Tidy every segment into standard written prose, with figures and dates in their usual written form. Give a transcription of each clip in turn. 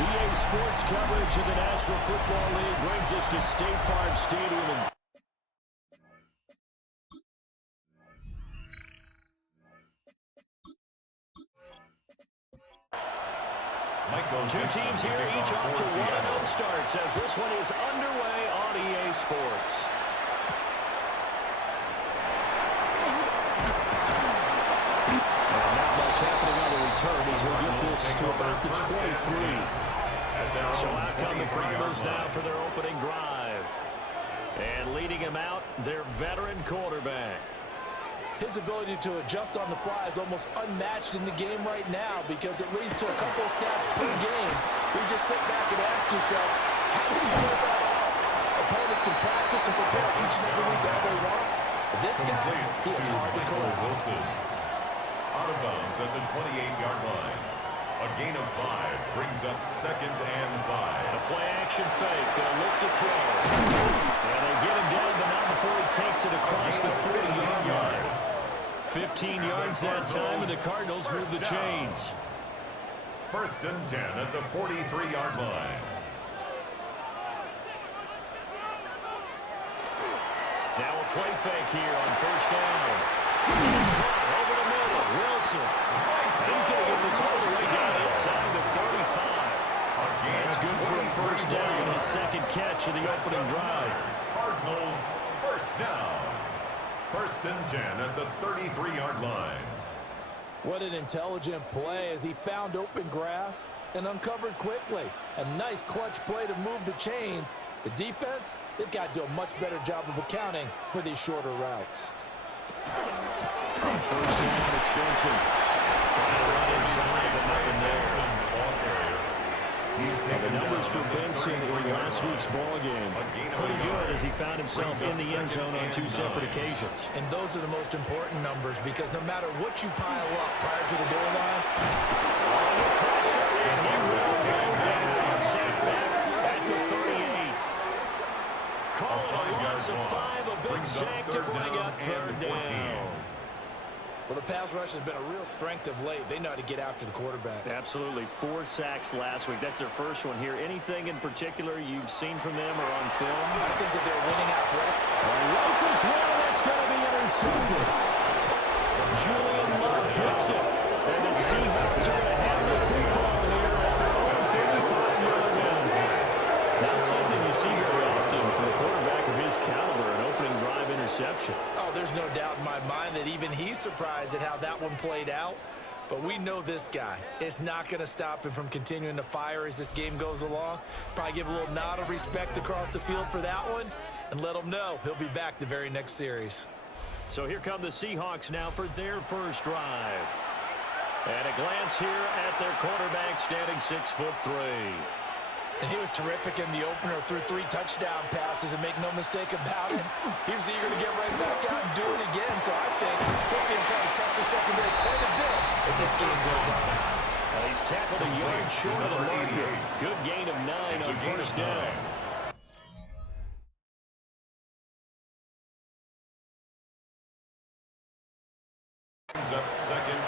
EA Sports coverage of the National Football League brings us to State Farm Stadium. Two teams here, each off to 1-0 starts as this one is underway on EA Sports. And not much happening on the return as he'll get this to about the 23. So out come the Cardinals now for their opening drive. And leading him out, their veteran quarterback. His ability to adjust on the fly is almost unmatched in the game right now because it leads to a couple of snaps per game. You just sit back and ask yourself, how do you pull that off? Opponents can practice and prepare each and every week all they want. But this guy, he is hard to corral. Out of bounds at the 28-yard line. A gain of 5 brings up 2nd and 5. A play-action fake. They'll look to throw. And they get him down, but not before he takes it across the 40-yard line. 15 yards that time, and the Cardinals move the chains. 1st and 10 at the 43-yard line. Now a play fake here on 1st down. It's caught over the middle. Wilson. He's going to get this all the way down inside the 35. That's good for a 1st down, his 2nd catch of the opening drive. Cardinals 1st down. 1st and 10 at the 33-yard line. What an intelligent play as he found open grass and uncovered quickly. A nice clutch play to move the chains. The defense, they've got to do a much better job of accounting for these shorter routes. 1st down, it's Benson. Trying to run inside, but nothing there. The numbers for Benson in last week's ball game. Pretty good as he found himself in the end zone on 2 separate occasions. And those are the most important numbers because no matter what you pile up prior to the goal line, all the pressure, and he will go down. Set back at the 38. Calling a loss of 5, a big sack to bring up 3rd down. well, the pass rush has been a real strength of late. They know how to get after the quarterback. Absolutely. 4 sacks last week. That's their first one here. Anything in particular you've seen from them or on film? I think that they're winning athletic. Rifles one, that's going to be intercepted. Julian Love picks it. And the Seahawks are going to have the football here at their own doubt in my mind that even he's surprised at how that one played out. But we know this guy. It's not going to stop him from continuing to fire as this game goes along. Probably give a little nod of respect across the field for that one and let him know he'll be back the very next series. So here come the Seahawks now for their first drive. And a glance here at their quarterback, standing 6'3". And he was terrific in the opener, threw 3 touchdown passes, and make no mistake about it, he was eager to get right back out and do it again. So I think we'll see him try to test the secondary quite a bit as this game goes on. He's tackled a yard short of the marker. Good gain of 9 on first down. Brings up second.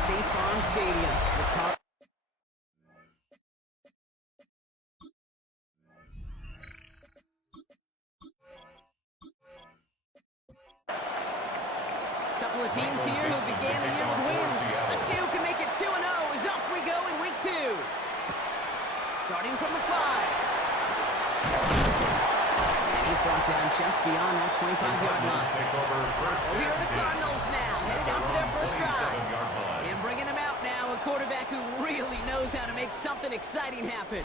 State Farm Stadium. Couple of teams here who began the year with wins. Let's see who can make it 2-0 as off we go in week 2. Starting from the 5. And he's brought down just beyond that 25-yard line. So here are the Cardinals now, headed out for their first drive. And bringing them out now, a quarterback who really knows how to make something exciting happen.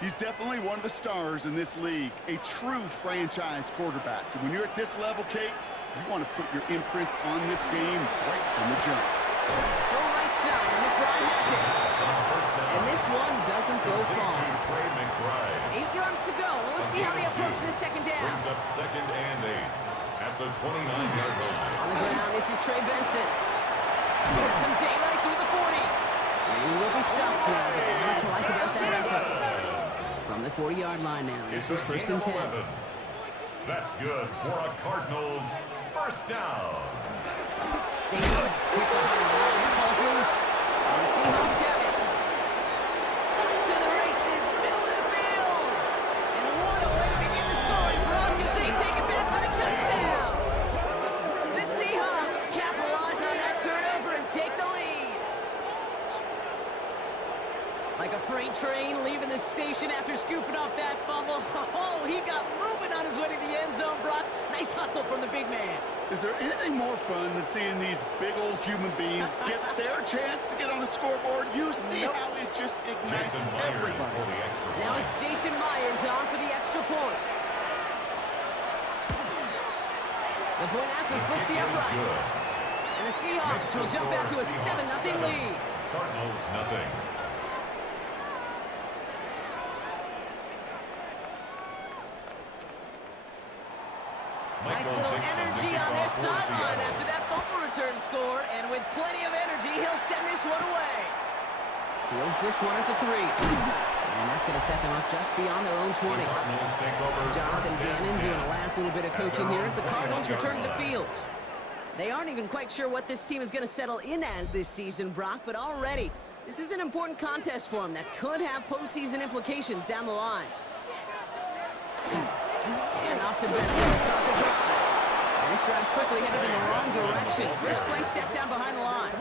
He's definitely one of the stars in this league, a true franchise quarterback. And when you're at this level, Kate, you want to put your imprints on this game right from the jump. Go right side, and McBride has it. And this one doesn't go far. 8 yards to go. Well, let's see how they approach this second down. Brings up second and 8 at the 29-yard line. On the ground, this is Trey Benson. Some daylight through the 40. And he will be stopped now, but what to like about that effort? From the 40-yard line now, this is first and 10. That's good for a Cardinals first down. Stay put. Quick behind the line. That ball's loose. And the Seahawks have it. Up to the races, middle of the field. And what a way to begin the scoring. Brock as they take it back for the touchdown. The Seahawks capitalize on that turnover and take the lead. Like a freight train leaving the station after scooping off that fumble. Oh, he got moving on his way to the end zone, Brock. Nice hustle from the big man. Is there anything more fun than seeing these big old human beings get their chance to get on the scoreboard? You see how it just ignites everybody. Now it's Jason Myers on for the extra point. The point after splits the uprights. And the Seahawks will jump out to a 7-0 lead. Cardinals nothing. Nice little energy on their sideline after that fumble return score, and with plenty of energy, he'll send this one away. Fields this one at the 3. And that's going to set them up just beyond their own 20. Jonathan Gannon doing a last little bit of coaching here as the Cardinals return to the field. They aren't even quite sure what this team is going to settle in as this season, Brock, but already This is an important contest for him that could have postseason implications down the line. And off to Benson to start the drive. And this drive's quickly headed in the wrong direction. First play set down behind the line.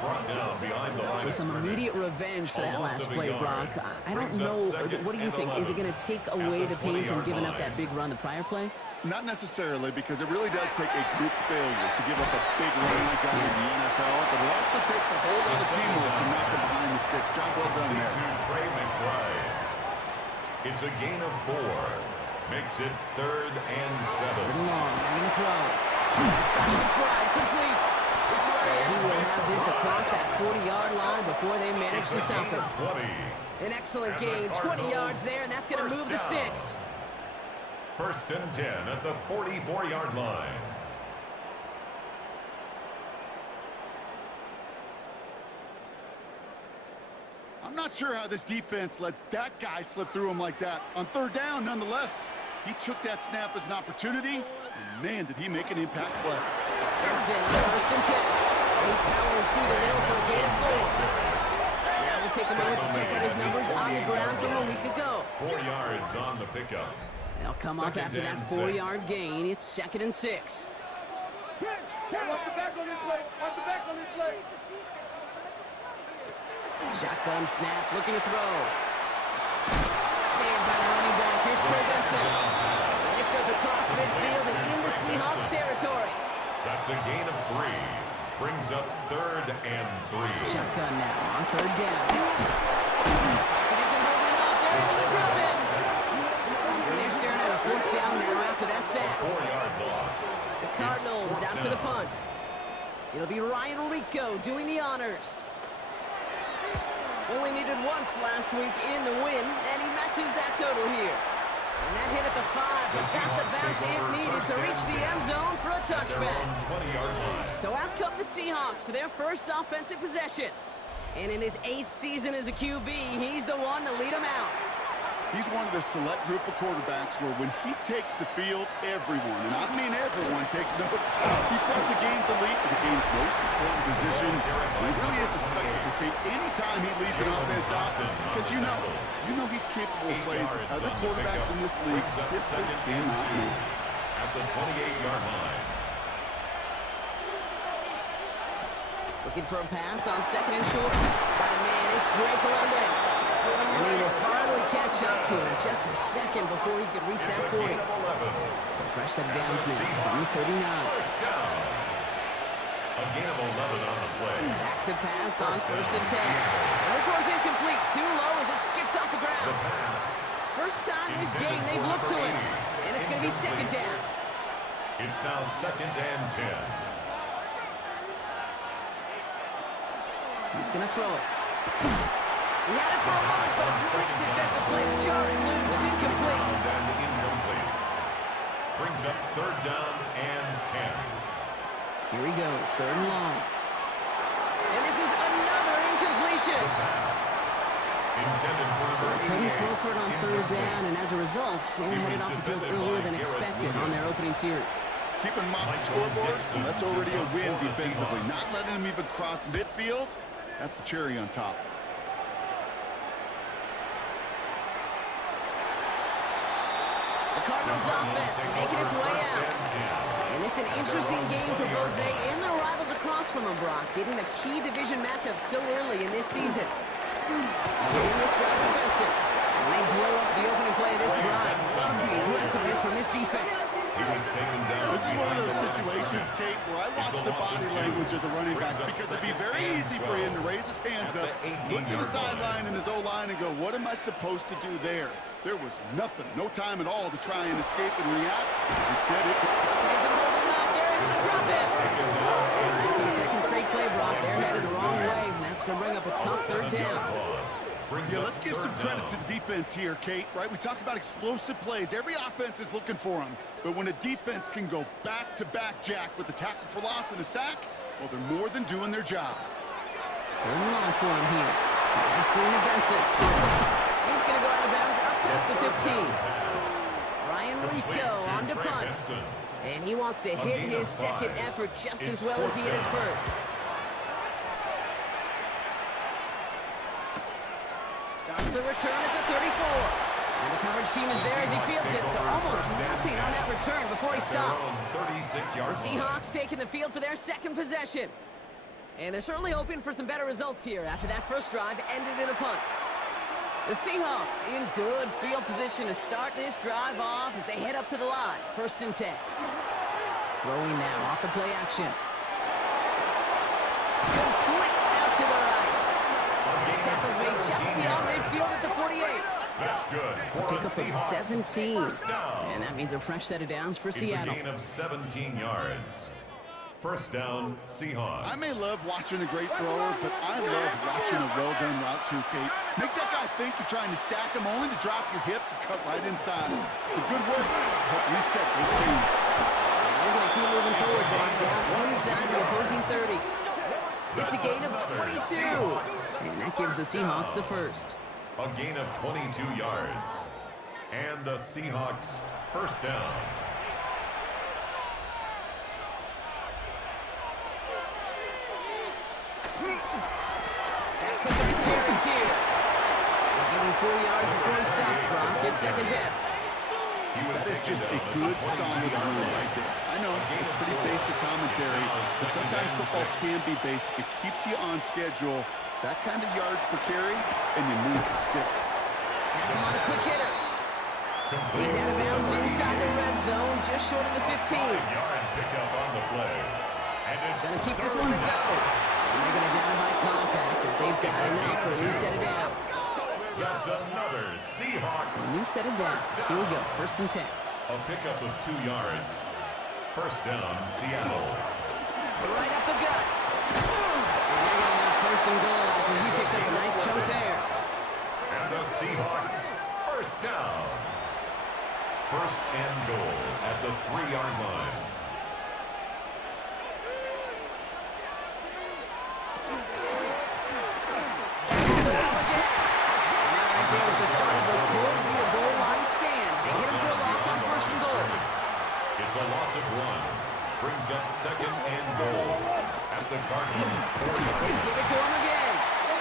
So some immediate revenge for that last play, Brock. I don't know. What do you think? Is it going to take away the pain from giving up that big run the prior play? Not necessarily, because it really does take a group failure to give up a big run like that in the NFL, but it also takes a whole lot of teamwork to knock them behind the sticks. Job well done there. It's a gain of 4. Makes it 3rd and 7. Long, they're going to throw. He's got McBride complete. And he will have this across that 40-yard line before they manage to stop him. An excellent gain, 20 yards there, and that's going to move the sticks. 1st and 10 at the 44-yard line. I'm not sure how this defense let that guy slip through him like that. On 3rd down, nonetheless, he took that snap as an opportunity, and man, did he make an impact play. Benson on 1st and 10. He powers through the middle for a gain of 4. Now we'll take a moment to check out his numbers on the ground from a week ago. 4 yards on the pickup. They'll come up after that 4-yard gain. It's 2nd and 6. Watch the back on this play. Watch the back on this play. Shotgun snap, looking to throw. Snared by the running back. Here's Trey Benson. And this goes across midfield and into Seahawks territory. That's a gain of 3. Brings up 3rd and 3. Shotgun now on 3rd down. It isn't holding up. They're able to drop it. And they're staring at a 4th down now after that sack. 4-yard loss. The Cardinals out for the punt. It'll be Ryan Rico doing the honors. Only needed once last week in the win, and he matches that total here. And that hit at the 5, but got the bounce it needed to reach the end zone for a touchback. So out come the Seahawks for their first offensive possession. And in his 8th season as a QB, he's the one to lead them out. He's one of the select group of quarterbacks where when he takes the field, everyone, and I mean everyone, takes notice. He's one of the game's elite, the game's most important position. And he really is a spectacle Kate anytime he leads an offense off, because you know he's capable of plays that other quarterbacks in this league simply cannot make. At the 28-yard line. Looking for a pass on 2nd and short. But man, it's Drake London. And he will finally catch up to him just a second before he could reach that 40. So fresh set of downs now from the 39. A gain of 11 on the play. Back to pass on 1st and 10. And this one's incomplete. Too low as it skips off the ground. First time this game they've looked to him. And it's going to be 2nd down. It's now 2nd and 10. He's going to throw it. He had it for a moment, but a great defensive play to jarring loose, incomplete. Brings up 3rd down and 10. Here he goes, 3rd and long. And this is another incompletion. Intended for They couldn't throw for it on 3rd down, and as a result, Sam headed off the field earlier than expected on their opening series. Keep in mind the scoreboard, and that's already a win defensively. Not letting him even cross midfield, that's the cherry on top. The Cardinals offense making its way out. And this is an interesting game for both they and their rivals across from them, Brock. Getting a key division matchup so early in this season. And this drive for Benson. And they blow up the opening play of this drive. Love the aggressiveness from this defense. This is one of those situations, Kate, where I watch the body language of the running back because it'd be very easy for him to raise his hands up, look to the sideline in his O-line and go, what am I supposed to do there? There was nothing, no time at all to try and escape and react. Instead, it isn't holding up. They're able to drop it. So second straight play, Brock. They're headed the wrong way, and that's going to bring up a tough 3rd down. Yeah, let's give some credit to the defense here, Kate, right? We talk about explosive plays. Every offense is looking for them. But when a defense can go back-to-back, Jack, with a tackle for loss and a sack, well, they're more than doing their job. 3rd and long for him here. There's a screen to Benson. He's going to go out of bounds up past the 15. Ryan Rico on to punt. And he wants to hit his 2nd effort just as well as he hit his 1st. the return at the 34. And the coverage team is there as he fields it, so almost nothing on that return before he stopped. The Seahawks taking the field for their second possession. And they're certainly hoping for some better results here after that first drive ended in a punt. The Seahawks in good field position to start this drive off as they head up to the line. 1st and 10. Throwing now off the play action. Complete out to the right. The tackle's made just beyond midfield at the 48. That's good. A pickup of 17. And that means a fresh set of downs for Seattle. It's a gain of 17 yards. 1st down, Seahawks. I may love watching a great thrower, but I love watching a well-done route too, Kate. Make that guy think you're trying to stack him only to drop your hips and cut right inside. Some good work to help reset those teams. They're going to keep moving forward, Bob, down inside the opposing 30. It's a gain of 22. And that gives the Seahawks the first. A gain of 22 yards. And the Seahawks 1st down. Back to back carries here. They're getting 4 yards before he stops, Brock. Good 2nd down. That is just a good, solid rule right there. I know, it's pretty basic commentary, but sometimes football can be basic. It keeps you on schedule. That kind of yards per carry, and you move the sticks. Has him on a quick hitter. He's out of bounds inside the red zone, just short of the 15. Yard pickup on the play. And it's Gonna keep this one to go. And they're gonna down by contact as they've got enough for a new set of downs. That's another Seahawks. A new set of downs. Here we go, 1st and 10. A pickup of 2 yards. 1st down, Seattle. Right up the gut. And they're gonna have 1st and goal after he picked up a nice chunk there. And the Seahawks 1st down. 1st and goal at the 3-yard line. There's the start of what could be a goal line stand. They hit him for a loss on 1st and goal. It's a loss of 1. Brings up 2nd and goal at the Cardinals 40. They give it to him again.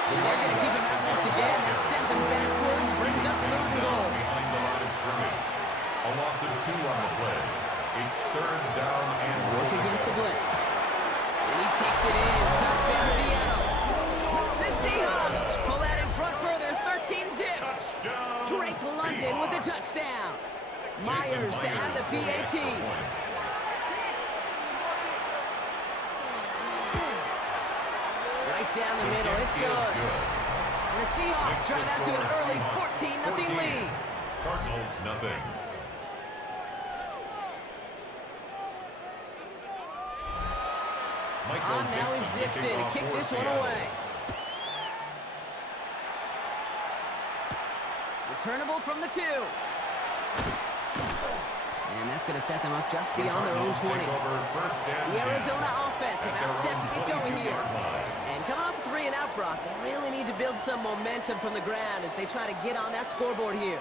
And they're going to keep him out once again. That sends him backwards, brings up 3rd and goal. Behind the line of scrimmage. A loss of 2 on the play. It's 3rd down and Work against the blitz. And he takes it in. Touchdown, Seattle. The Seahawks pull that in front further. 13-zip. Drake London with the touchdown. Myers to add the PAT. Right down the middle. It's good. And the Seahawks drive out to an early 14-0 lead. Cardinals nothing. On now is Dixon to kick this one away. Returnable from the 2. And that's going to set them up just beyond their own 20. The Arizona offense about set to get going here. And coming off a 3-and-out, Brock, they really need to build some momentum from the ground as they try to get on that scoreboard here.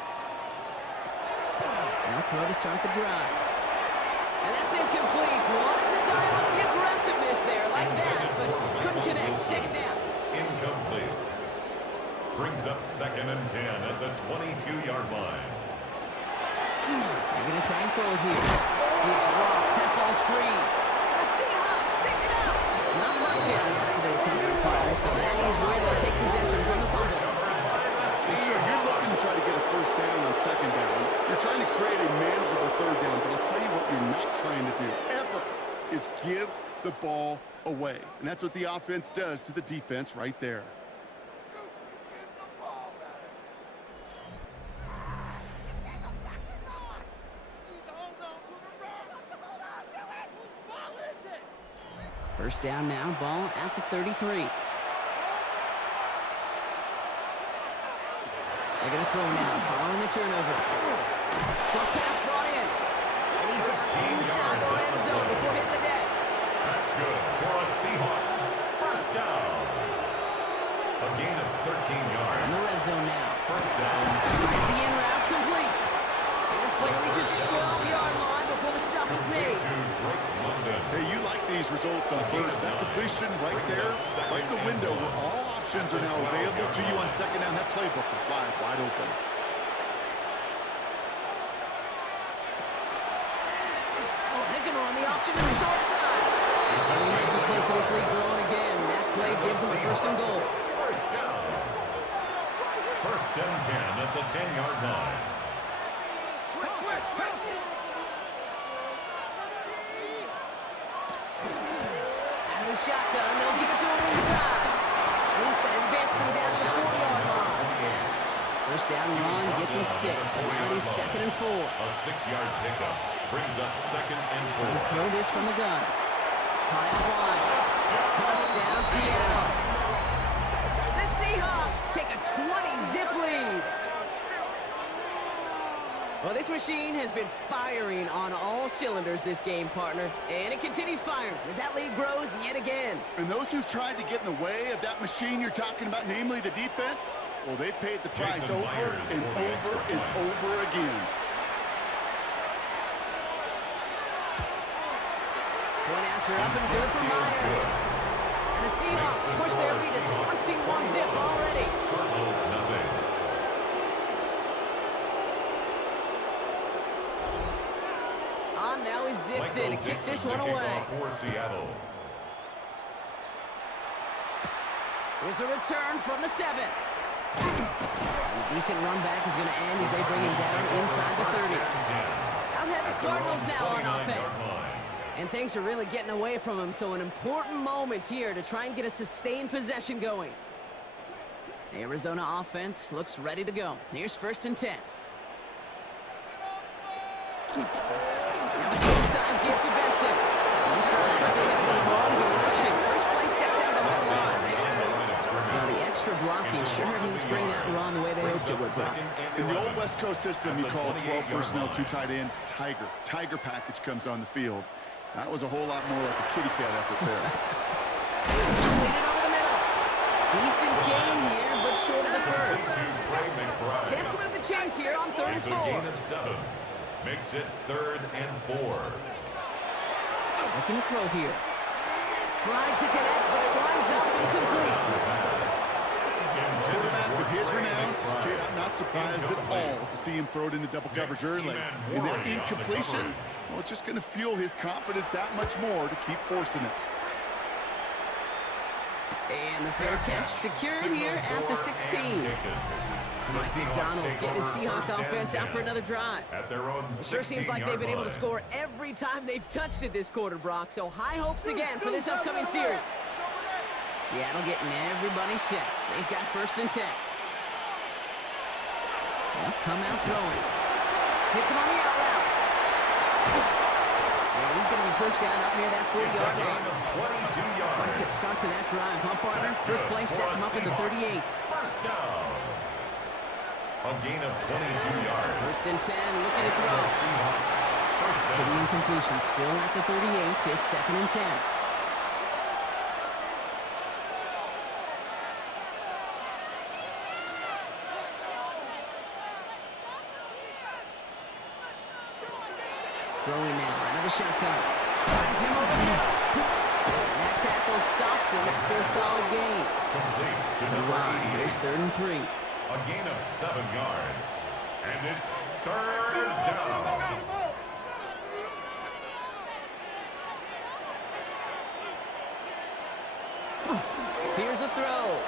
Now throw to start the drive. And that's incomplete. Wanted to dial up the aggressiveness there like that, but couldn't connect. 2nd down. Incomplete. Brings up 2nd and 10 at the 22-yard line. They're going to try and throw it here. He's rocked. That ball's free. And the Seahawks pick it up. Not much yet after the recovery partner, so that is where they'll take possession from the fumble. Sure, you're looking to try to get a 1st down on 2nd down. You're trying to create a manageable 3rd down, but I'll tell you what you're not trying to do ever is give the ball away. And that's what the offense does to the defense right there. First down now, ball at the 33. They're going to throw now, following the turnover. Short pass brought in. And he's down inside the red zone before hitting the deck. That's good for a Seahawks 1st down. A gain of 13 yards. In the red zone now. 1st down. Tries the in route complete. And this play reaches the 12-yard line before the stop is made. To Drake London. Hey, you like these results on 1st. That completion right there, right the window where all options are now available to you on 2nd down. That playbook will fly. wide open. Oh, they're going to run the option to the short side. So he might be close to this lead growing again. That play gives him a first and goal. First down. First and 10 at the 10-yard line. Switch. Out of the shotgun, they'll give it to him inside. And he's going to advance them down to the 4-yard line. First down run gets him 6. So now he's 2nd and 4. A 6-yard pickup brings up 2nd and 4. Going to throw this from the gun. High and wide. Touchdown, Seattle. The Seahawks take a 20-zip lead. Well, this machine has been firing on all cylinders this game, partner. And it continues firing as that lead grows yet again. And those who've tried to get in the way of that machine you're talking about, namely the defense, well, they've paid the price Jason over Myers and for the over extra and point. over again. Point after up and good for Myers. And the Seahawks push their lead to 21-zip already. Cardinals nothing. On now is Dixon to kick this one to kick away. off for Seattle. Here's a return from the 7. A decent run back is going to end as they bring him down inside the 30. Out head the Cardinals now on offense. And things are really getting away from him, so an important moment here to try and get a sustained possession going. The Arizona offense looks ready to go. Here's 1st and 10. Inside give to Benson. He starts quickly heading in the wrong direction. First play set down behind the line. Well, the extra blocking sure didn't spring that run the way they hoped it would, Brock. In the old West Coast system, you call 12 personnel, 2 tight ends, Tiger. Tiger package comes on the field. That was a whole lot more like a kitty cat effort there. Lead it over the middle. Decent game here, but short of the first. Chance to move the chains here on 3rd and It's a 4. gain of 7. Makes it 3rd and 4. Looking to throw here. Tried to connect, but it winds up incomplete. Quarterback with his renounce, kid, I'm not surprised at all to see him throw it into double coverage early. And that incompletion, well, it's just going to fuel his confidence that much more to keep forcing it. And the fair catch secured here at the 16. McDonald's getting his Seahawks offense out for another drive. At their own It sure seems like they've been able to score every time they've touched it this quarter, Brock. So high hopes again for this upcoming series. Seattle getting everybody set. They've got 1st and 10. They'll come out throwing. Hits him on the out route. And he's going to be pushed down up near that 40-yard line. 22 yards. Quite a good start to that drive, huh, partner? First play sets him up at the 38. First down. A gain of 22 yards. 1st and 10, looking to throw. Seahawks. First For the down. incompletion, still at the 38. It's 2nd and 10. Throwing now, out of the shotgun. Finds him over the middle. And that tackle stops him after a solid gain. Complete to The number line, 88. here's 3rd and 3. A gain of 7 yards. And it's 3rd down. Here's a throw.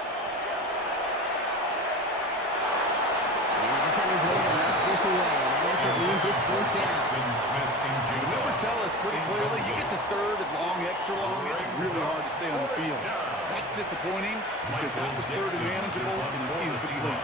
And the defender's there to knock this away. And that effort means it's 4th down. The numbers tell us pretty clearly, you get to 3rd and long, extra long, it's really hard to stay on the field. That's disappointing because that was 3rd and manageable and an incomplete.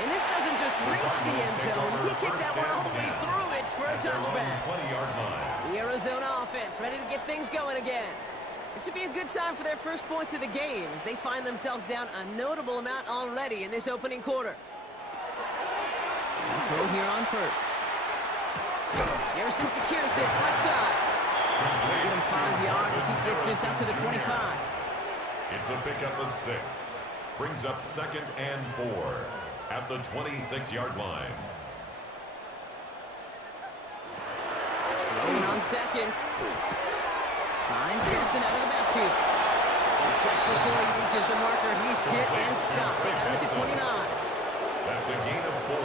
And this doesn't just reach the end zone. He kicked that one all the way through it for a touchback. 20-yard line. The Arizona offense ready to get things going again. This would be a good time for their first points of the game as they find themselves down a notable amount already in this opening quarter. Throw here on 1st. Harrison secures this left side. Get him 5 yards as he gets this up to the 25. It's a pickup of 6. Brings up 2nd and 4 at the 26-yard line. Throwing on 2nd. Finds Jensen out of the backfield. And just before he reaches the marker, he's hit and stopped. They got him at the 29. That's a gain of 4.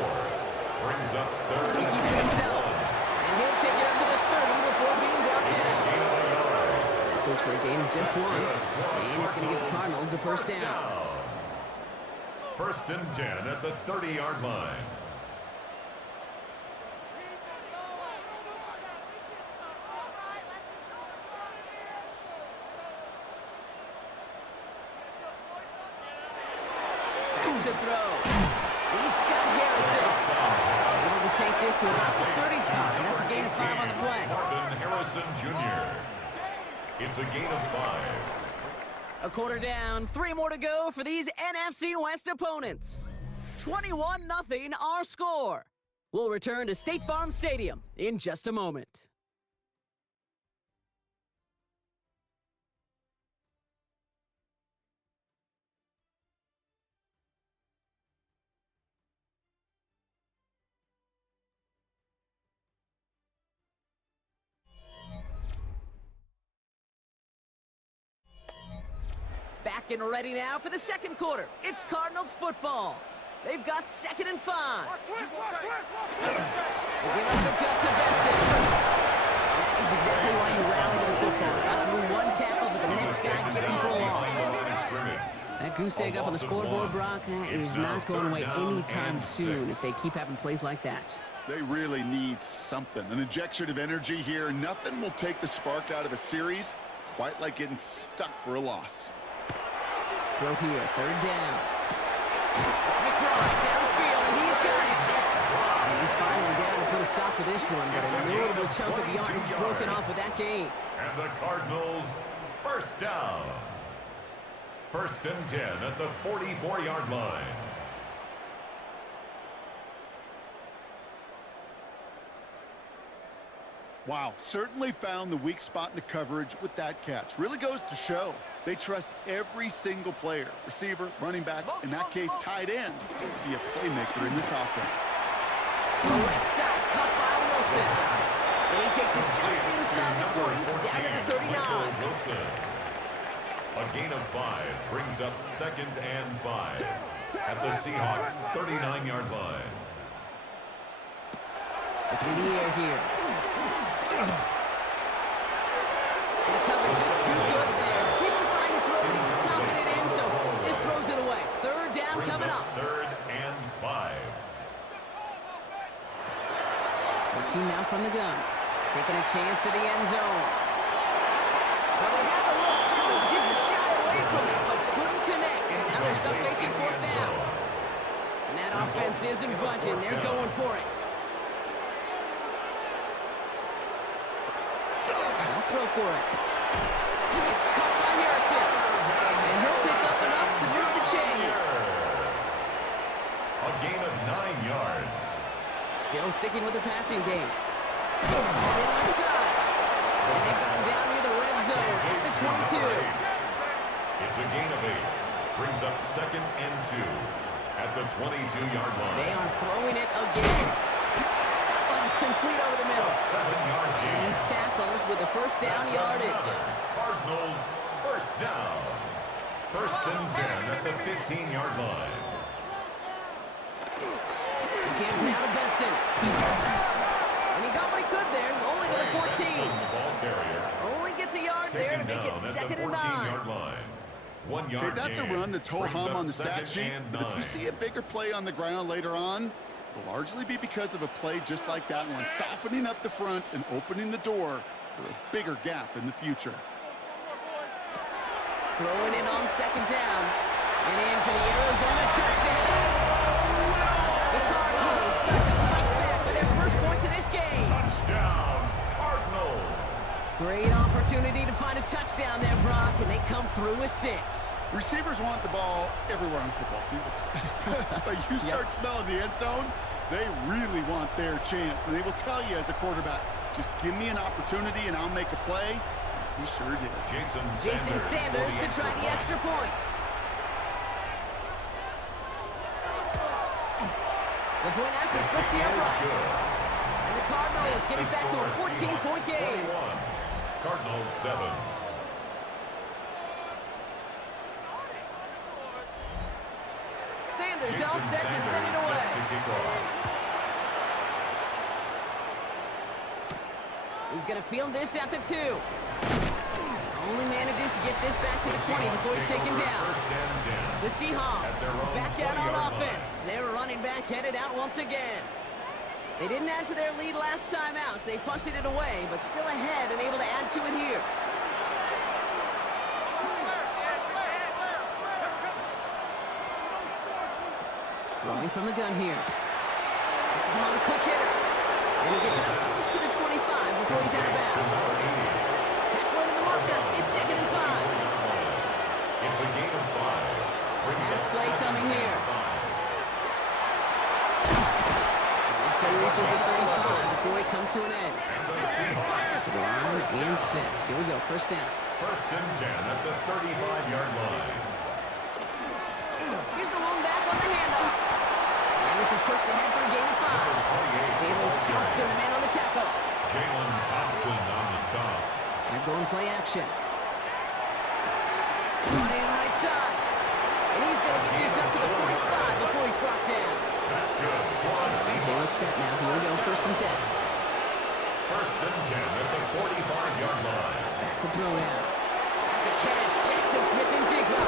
Brings up third He keeps it himself. And he'll take it up to the 30 before being brought down. That goes for a gain of just 1. And it's going to give the Cardinals a first down. First and 10 at the 30-yard line. To throw. He's got Harrison. Able to take this to about the 35. That's a gain of 5 on the play. Marvin Harrison Jr. It's a gain of 5. A quarter down, 3 more to go for these NFC West opponents. 21-0 our score. We'll return to State Farm Stadium in just a moment. Back and ready now for the second quarter. It's Cardinals football. They've got 2nd and 5. They give up the gut to Benson. That is exactly why you rally to the football. Got through one tackle, but the next guy gets him for a loss. That goose egg up on the scoreboard, Brock, is not going away anytime soon if they keep having plays like that. They really need something. An injection of energy here. Nothing will take the spark out of a series quite like getting stuck for a loss. Throw here, 3rd down. It's McBride downfield, and he's got it. And he's finally down to put a stop to this one, but a notable chunk of yardage broken off with that gain. And the Cardinals first down. First and 10 at the 44-yard line. Wow, certainly found the weak spot in the coverage with that catch. Really goes to show they trust every single player, receiver, running back, in that case, tight end, to be a playmaker in this offense. The right side, cut by Wilson. And he takes it just inside the 40, down to the 39. Wilson. A gain of 5 brings up 2nd and 5 at the Seahawks 39-yard line. Looking in the air here. And the coverage is too good there. Didn't find a throw that he was confident in, so just throws it away. 3rd down coming up. 3rd and 5. Working now from the gun. Taking a chance to the end zone. Well, they had the look, certainly didn't shy away from it, but couldn't connect. And now they're stuck facing 4th down. And that offense isn't budging. They're going for it. Throw for it. It's caught by Harrison. And he'll pick up enough to move the chains. A gain of 9 yards. Still sticking with the passing game. On the left side. And they've got him down near the red zone at the 22. It's a gain of 8. Brings up 2nd and 2 at the 22-yard line. They are throwing it again. Complete over the middle. 7-yard gain. And he's tackled with a first down yardage. Cardinals first down. 1st and 10 at the 15-yard line. Again now to Benson. And he got what he could there, only to the 14. Only gets a yard there to make it 2nd and 9. 1 yard Okay, that's a run that's ho-hum on the stat sheet, but if you see a bigger play on the ground later on, will largely be because of a play just like that one, softening up the front and opening the door for a bigger gap in the future. Throwing in on 2nd down. And in for the Arizona touchdown. The Cardinals start to fight back for their first points of this game. Touchdown, Cardinals. Great opportunity to find a touchdown there, Brock, and they come through with 6. Receivers want the ball everywhere on the football field. But you start smelling the end zone, they really want their chance. And they will tell you as a quarterback, just give me an opportunity and I'll make a play. He sure did. Jason Sanders to try the extra point. The point after splits the uprights. And the Cardinals getting back to a 14-point game. Cardinals 7. Sanders all set to send it away. Set to kick off. He's going to field this at the 2. Only manages to get this back to the 20 before he's taken down. First and 10. The Seahawks back out on 20-yard offense. Their running back headed out once again. They didn't add to their lead last time out, so they punted it away, but still ahead and able to add to it here. Throwing from the gun here. Gets him on the quick hitter. And he gets out close to the 25 before he's out of bounds. Halfway to the marker. It's 2nd and 5. It's a gain of 5. Pass play coming here. And this play reaches the 35 before it comes to an end. Line and set. Here we go. First down. First and 10 at the 35-yard line. Here's the lone back on the handoff. And this is pushed ahead for a gain of 5. Jalen Thompson, the man on the tackle. Jalen Thompson on the stop. And going play action. Brought in right side. And he's going to get this up to the 45 before he's brought down. That's good. They look set now. Here we go. First and 10. First and 10 at the 45-yard line. Back to throw now. That's a catch. Jackson Smith and Jigba.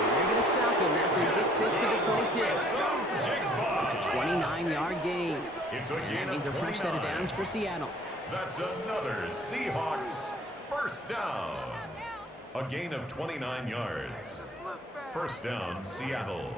And they're going to stop him after he gets this to the 26. It's a 29-yard gain. It's a And gain that means a of fresh set of 29. downs for Seattle. That's another Seahawks first down. A gain of 29 yards. First down, Seattle.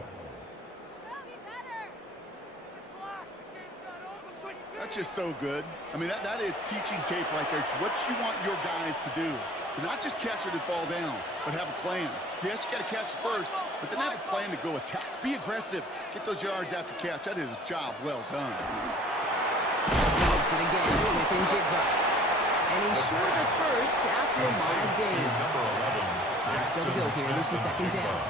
That's just so good. I mean, that is teaching tape right there. It's what you want your guys to do. To not just catch it and fall down, but have a plan. Yes, you got to catch it first, but then have a plan to go attack. Be aggressive. Get those yards after catch. That is a job well done. Gets it again, Smith and Jigba. And he's short of the first after a mild gain. Number 11. Still to go here. This is second down.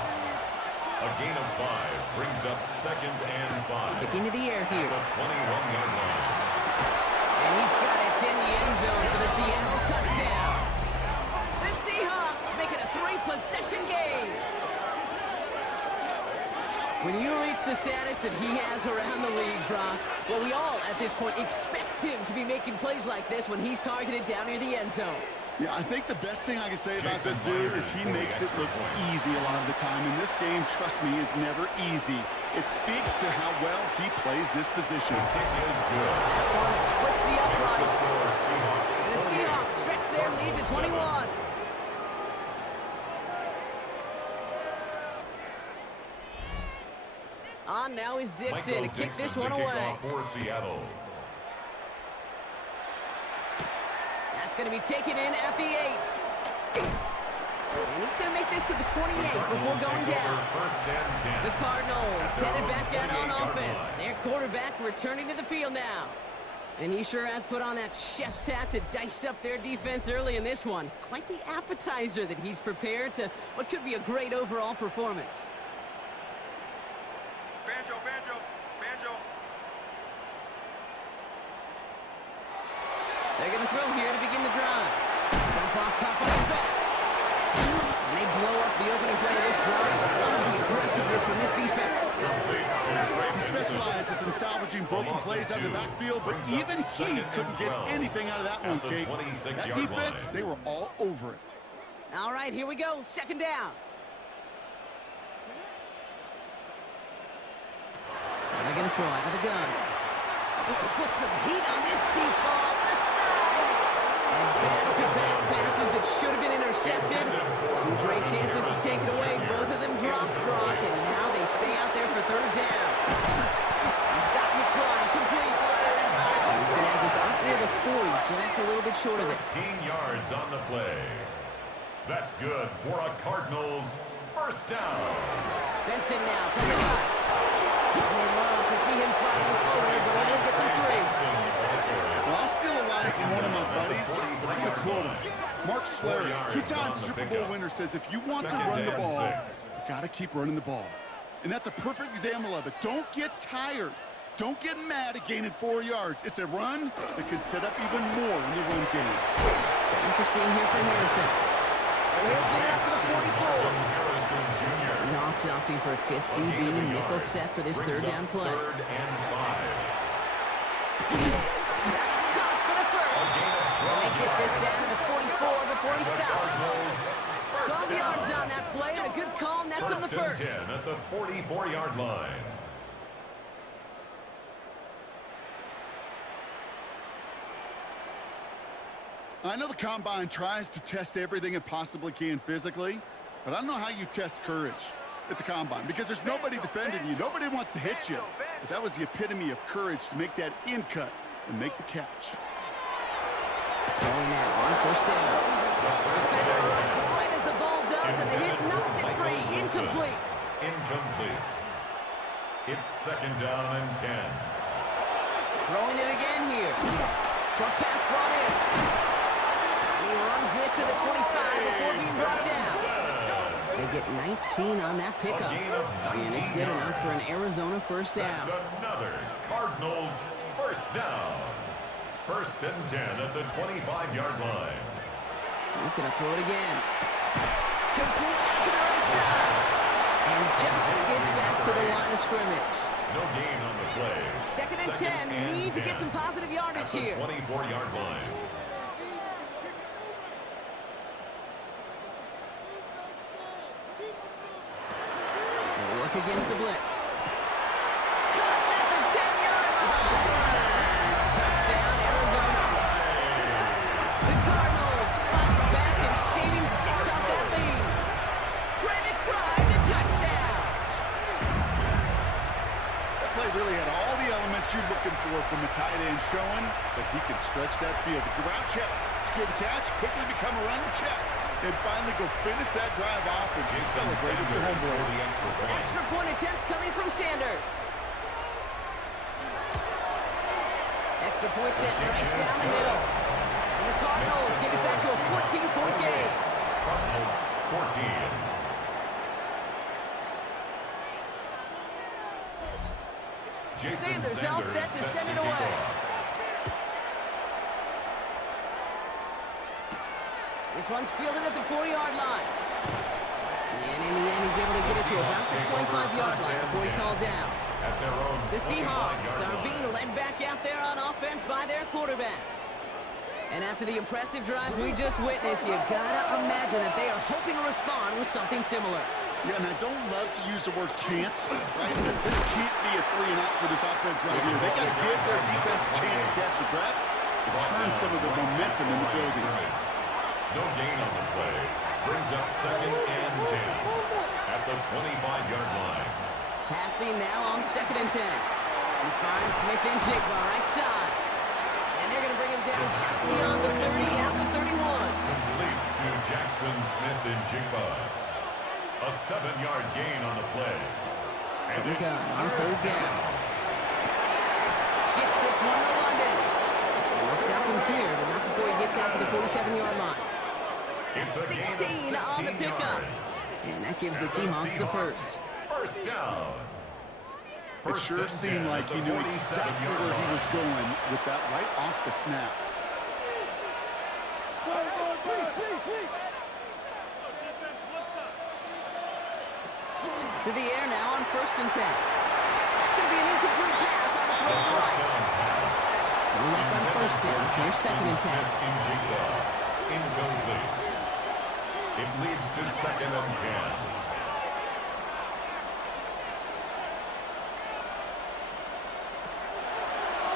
A gain of 5 brings up 2nd and 5. Sticking to the air here. The 21-yard line. And he's got it in the end zone for the Seattle touchdown. The Seahawks make it a 3-possession game. When you reach the status that he has around the league, Brock, well, we all at this point expect him to be making plays like this when he's targeted down near the end zone. Yeah, I think the best thing I can say about this dude is he makes it look easy a lot of the time. And this game, trust me, is never easy. It speaks to how well he plays this position. Kick is good. That one splits the uprights. And the Seahawks stretch their lead to 21. On now is Dixon to kick this one away. For Seattle. That's going to be taken in at the 8. And he's going to make this to the 28 before going down. First and 10. The Cardinals headed back out on offense. Their quarterback returning to the field now. And he sure has put on that chef's hat to dice up their defense early in this one. Quite the appetizer that he's prepared to what could be a great overall performance. Banjo, banjo, banjo. They're going to throw here to begin the drive. Jump off top on his back. And they blow up the opening play of this drive. Love the aggressiveness from this defense. He specializes in salvaging broken plays out of the backfield, but even he couldn't get anything out of that one, Kate. That defense, they were all over it. All right, here we go. Second down. And they're going to throw out of the gun. Put some heat on this deep ball. Left side. And back-to-back passes that should have been intercepted. 2 great chances to take it away. Both of them dropped, Brock, and now they stay out there for third down. He's got McCoy complete. And he's going to have this up near the 40, just a little bit short of it. 13 yards on the play. That's good for a Cardinals first down. Benson now from the gun. And they love to see him fighting forward, but he only gets him 3. Well, I'll steal a line from one of my buddies, but I'm going to quote him. Mark Schlereth, 2-time Super Bowl winner, says if you want to run the ball, you got to keep running the ball. And that's a perfect example of it. Don't get tired. Don't get mad at gaining 4 yards. It's a run that can set up even more in the run game. Setting up the screen here for Harrison. And he'll get it up to the 44. Harrison Jr. Seahawks opting for a 5th DB nickel set for this Brings third down up play. 3rd and 5. That's caught for the first. And they get this down to the 44 before he stops. 12 yards on that play, and a good call nets him the First first. and 10 at the 44-yard line. I know the Combine tries to test everything it possibly can physically, but I don't know how you test courage at the Combine because there's nobody defending you. Nobody wants to hit you. But that was the epitome of courage to make that in cut and make the catch. Going now on first down. Defender runs right as the ball does, and the hit knocks it free. Incomplete. Incomplete. It's 2nd down and 10. Throwing it again here. Short pass brought in. He runs this to the 25 before being brought down. They get 19 on that pickup. And it's good enough for an Arizona first down. That's another Cardinals first down. 1st and 10 at the 25-yard line. He's going to throw it again. Complete to the right side. And just gets back to the line of scrimmage. No gain on the play. 2nd and 10. Need to get some positive yardage at the here. 24-yard line. They work against the blitz. Caught at the 10-yard line. Touchdown, Arizona. The Cardinals fighting back and shaving 6 off that lead. Trey McBride, the touchdown. That play really had all the elements you're looking for from a tight end, showing that he can stretch that field. With the route check, secure the catch, quickly become a runner check, and finally go finish that drive off and celebrate with your homeboys. Extra point attempt coming from Sanders. Extra point sent right down the middle. And the Cardinals get it back to a 14-point game. Cardinals 14. Sanders all set to send it away. This one's fielded at the 4-yard line. And in the end, he's able to get it to about the 25-yard line before he's hauled down. The Seahawks are being led back out there on offense by their quarterback. And after the impressive drive we just witnessed, you gotta imagine that they are hoping to respond with something similar. Yeah, and I don't love to use the word can't, right? But this can't be a 3-and-out for this offense right here. They got to give their defense a chance to catch a breath and turn some of the momentum in the building. No gain on the play. Brings up 2nd and 10 at the 25-yard line. Passing now on 2nd and 10. He finds Smith and Jigba right side. And they're going to bring him down just beyond the 30 at the 31. Complete to Jackson Smith and Jigba. A 7-yard gain on the play. And From the it's gun on 3rd down. Gets this one to London. And we'll stop him here, but not before he gets out to the 47-yard line. That's 16 on the pickup. And that gives the Seahawks the first. First down. It sure seemed like he knew exactly where he was going with that right off the snap. To the air now on 1st and 10. That's going to be an incomplete pass on the throw to the right. No luck on 1st down. Here's 2nd and 10. Incomplete. It leads to 2nd and 10.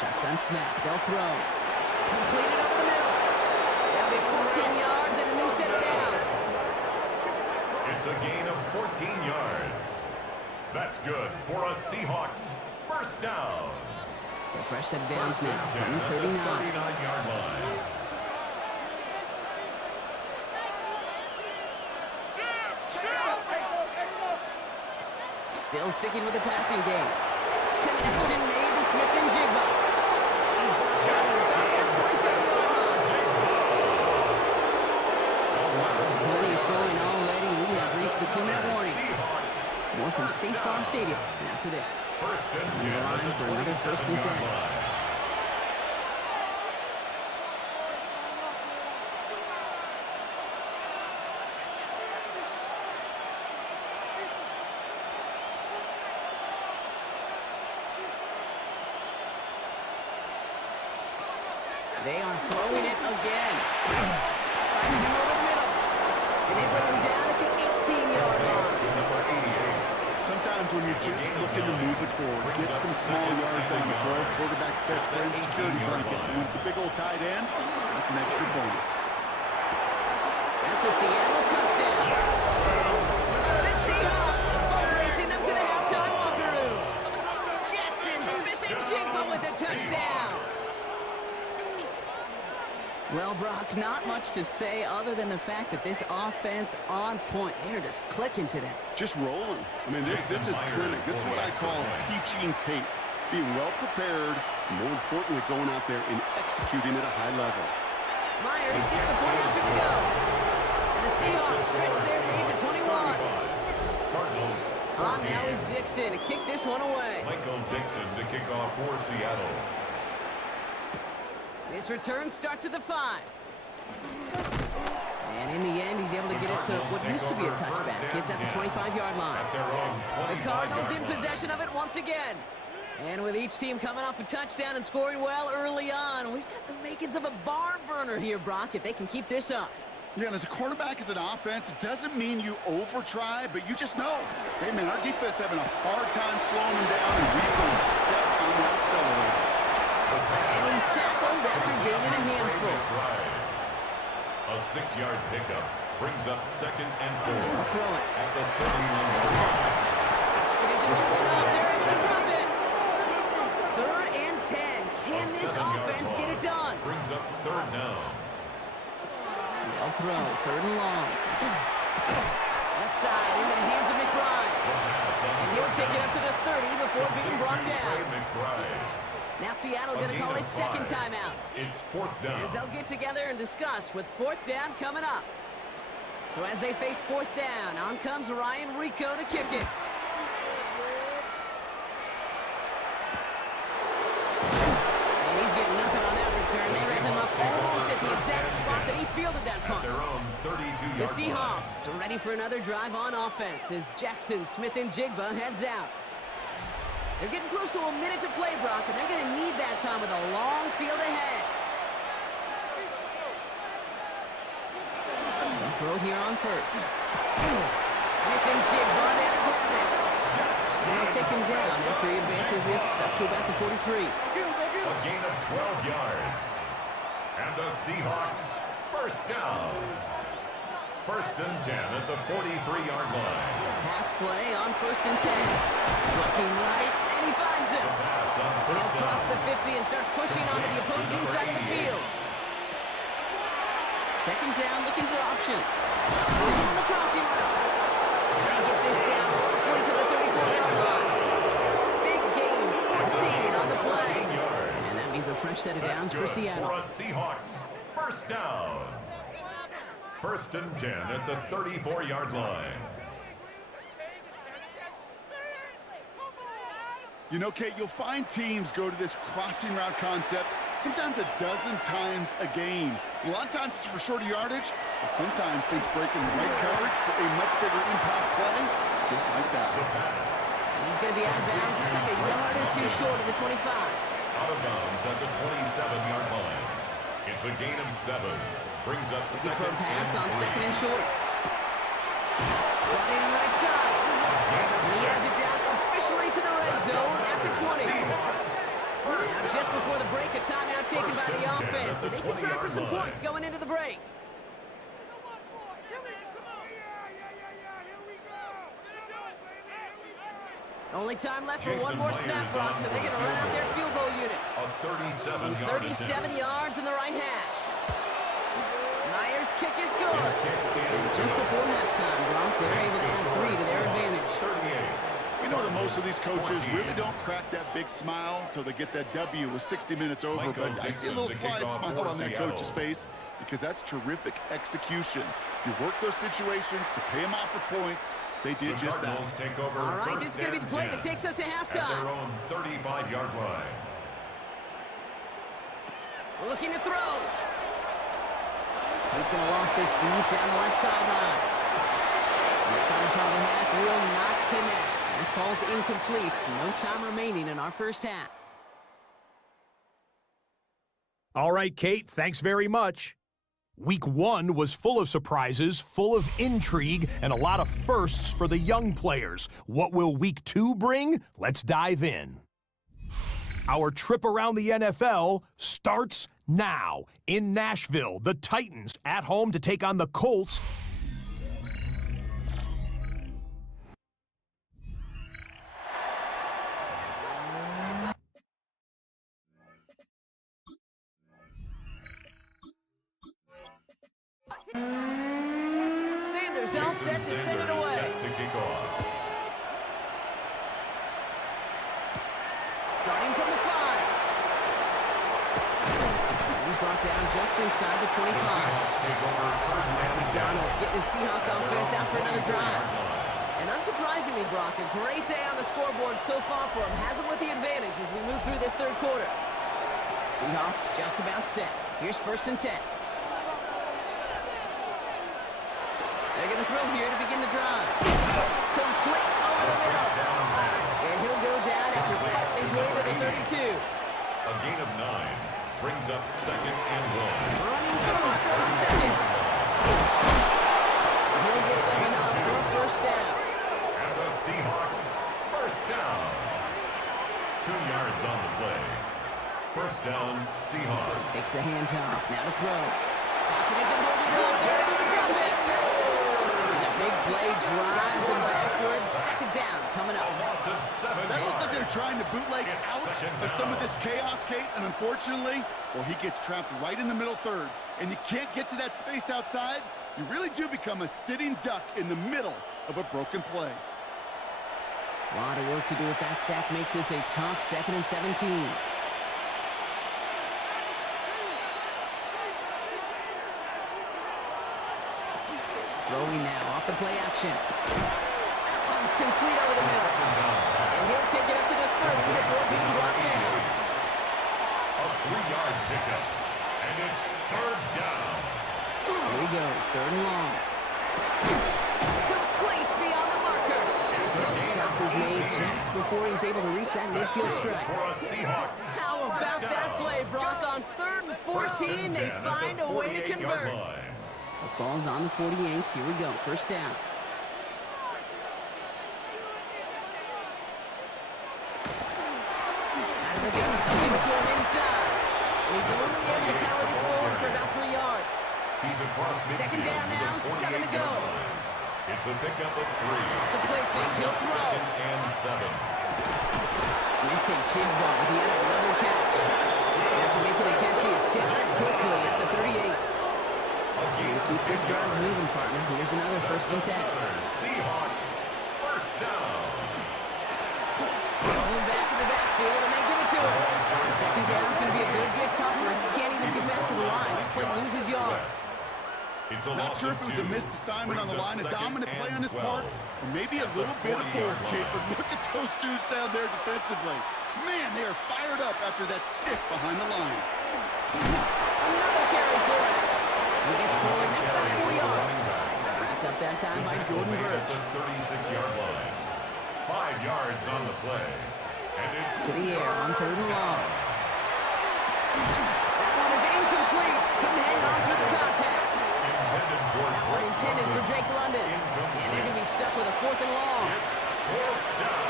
Shotgun snap. They'll throw. Completed over the middle. They'll get 14 yards and a new set of downs. It's a gain of 14 yards. That's good for a Seahawks first down. So fresh set of downs now from the 39. 39-yard line. Still sticking with the passing game. Connection made to Smith and Jigba. He's brought down to about that 47-yard line. Plenty is going already. We have reached the 2-minute warning. More from State Farm Stadium after this. First and On the line for another 1st and 10. They are throwing it again. Finds him over the middle. And they bring him down at the 18-yard line. Sometimes when you're just looking to move it forward, get some small yards on the floor, quarterback's best friend, security blanket. When it's a big old tight end, that's an extra bonus. That's a Seattle touchdown. The Seahawks racing them to the halftime locker room. Jackson, Smith, and Jigba with a touchdown. Well, Brock, not much to say other than the fact that this offense on point. They're just clicking today. Just rolling. I mean, this is clinic. This is what I call teaching tape. Being well prepared, and more importantly, going out there and executing at a high level. Myers gets the point after the go. And the Seahawks stretch their lead to 21. Cardinals. On now is Dixon to kick this one away. Michael Dixon to kick off for Seattle. This return starts at the 5. And in the end, he's able to get it to what used to be a touchback. Gets at the 25-yard line. The Cardinals in possession of it once again. And with each team coming off a touchdown and scoring well early on, we've got the makings of a barn burner here, Brock, if they can keep this up. Yeah, and as a quarterback, as an offense, it doesn't mean you over-try, but you just know. Hey, man, our defense having a hard time slowing them down, and we're going to step on the accelerator. And he's tackled after gaining a handful. A 6-yard pickup brings up 2nd and 4 Throw it. at the 31-yard line. It isn't holding up. They're able to drop it. 3rd and 10. Can this offense get it done? Brings up 3rd down. They'll throw. 3rd and long. Left side into the hands of McBride. And he'll take it up to the 30 before being brought down. Now Seattle going to call it 2nd timeout. It's 4th down. As they'll get together and discuss with 4th down coming up. So as they face 4th down, on comes Ryan Rico to kick it. And he's getting nothing on that return. They wrap him up almost at the exact spot that he fielded that punt. Their own 32-yard The Seahawks are ready for another drive on offense as Jackson, Smith, and Jigba heads out. They're getting close to a minute to play, Brock, and they're going to need that time with a long field ahead. They'll throw it here on first. Smith and Jigba there to grab it. And they'll take him down after he advances this up to about the 43. A gain of 12 yards. And the Seahawks, 1st down. 1st and 10 at the 43-yard line. Pass play on 1st and 10. Looking right, and he finds him. And he'll cross the 50 and start pushing onto the opposing side of the field. 2nd down, looking for options. On the crossing route. And they get this down roughly to the 34-yard line. Big gain, 14 on the play. And that means a fresh set of downs for Seattle. For a Seahawks, 1st down. 1st and 10 at the 34-yard line. You know, Kate, you'll find teams go to this crossing route concept sometimes a dozen times a game. A lot of times it's for shorter yardage, but sometimes things breaking the right coverage for a much bigger impact play, just like that. And he's going to be out of bounds. Looks like a yard or two short of the 25. Out of bounds at the 27-yard line. It's a gain of 7. Brings up Looking 2nd for a pass and on 3. 2nd and short. Brought in right side. And he has it down officially to the red zone at the 20. Now just before the break, a timeout taken by the offense. And they can try for some points going into the break. Only time left for one more snap, Brock, so they're going to run out their field goal unit. A 37-yard 37 yards in the right hash. Myers' kick is good. And just before halftime, Brock, they're able to add 3 to their advantage. You know that most of these coaches really don't crack that big smile until they get that W with 60 minutes over, but I see a little sly smile on that coach's face because that's terrific execution. You work those situations to pay them off with points. They did just that. All right, this is going to be the play that takes us to halftime. At their own 35-yard line. Looking to throw. He's going to loft this deep down the left sideline. This final shot of the half will not connect. It falls incomplete. No time remaining in our first half. All right, Kate, thanks very much. Week 1 was full of surprises, full of intrigue, and a lot of firsts for the young players. What will Week 2 bring? Let's dive in. Our trip around the NFL starts now. In Nashville, the Titans at home to take on the Colts. Sanders all set to send it away. Set to kick off. Starting from the 5. He's brought down just inside the 25. Seahawks take over first and McDonald's getting his Seahawk offense out for another drive. And unsurprisingly, Brock, a great day on the scoreboard so far for him. Has him with the advantage as we move through this third quarter. Seahawks just about set. Here's 1st and 10. They're going to throw here to begin the drive. Complete over the middle. And he'll go down after fighting his way to the 32. A gain of 9 brings up 2nd and 1. Running for the marker on 2nd. He'll get them enough for a 1st down. And the Seahawks first down. 2 yards on the play. 1st down, Seahawks. Takes the handoff. Now to throw. Pocket isn't holding up. They're able to drop it. And the big play drives them backwards. 2nd down coming A up. loss of 7 That looked like they're yards. trying to bootleg out of some of this chaos, Kate, and unfortunately, well, he gets trapped right in the middle third, and you can't get to that space outside. You really do become a sitting duck in the middle of a broken play. A lot of work to do as that sack makes this a tough 2nd and 17. Throwing now off the play action. That one's complete over the middle. And he'll take it up to the 30 before being brought down. A 3-yard pickup. And it's 3rd down. Here he goes, 3rd and long. Complete beyond the marker. The stop is made just before he's able to reach that midfield strike. For a Seahawks. How about that play, Brock? On 3rd and 14, they find a way to convert. The ball's on the 48. Here we go. 1st down. Out of the gun. They'll give it to him inside. And he's only able to power this forward for about 3 yards. He's across midfield. 2nd down now, 7 to go. It's a pickup of 3. The play fake, he'll throw. 2nd and 7. Smith and Chigba with yet another catch. After making a catch, he is dipped quickly at the 38. Keep this drive moving, partner. Here's another 1st and 10. Seahawks first down. Rolling back in the backfield, and they give it to him. And 2nd down is going to be a good bit tougher. He can't even get back to the line. This play loses yards. It's a Not loss sure of if it was 2. a missed assignment on the Brings line, up a dominant 2nd play on and his part, 12. or maybe a little bit of both, Kate, but look at those dudes down there defensively. Man, they are fired up after that stick behind the line. Another carry for him. He gets forward, that's about 4 yards. Wrapped up that time by Jordan Made at Birch. the 36-yard line. 5 yards on the play. And it's To the air on 3rd and long. That one is incomplete. Couldn't hang on through the contact. That one intended for Drake London. And they're going to be stuck with a 4th and long. It's 4th down.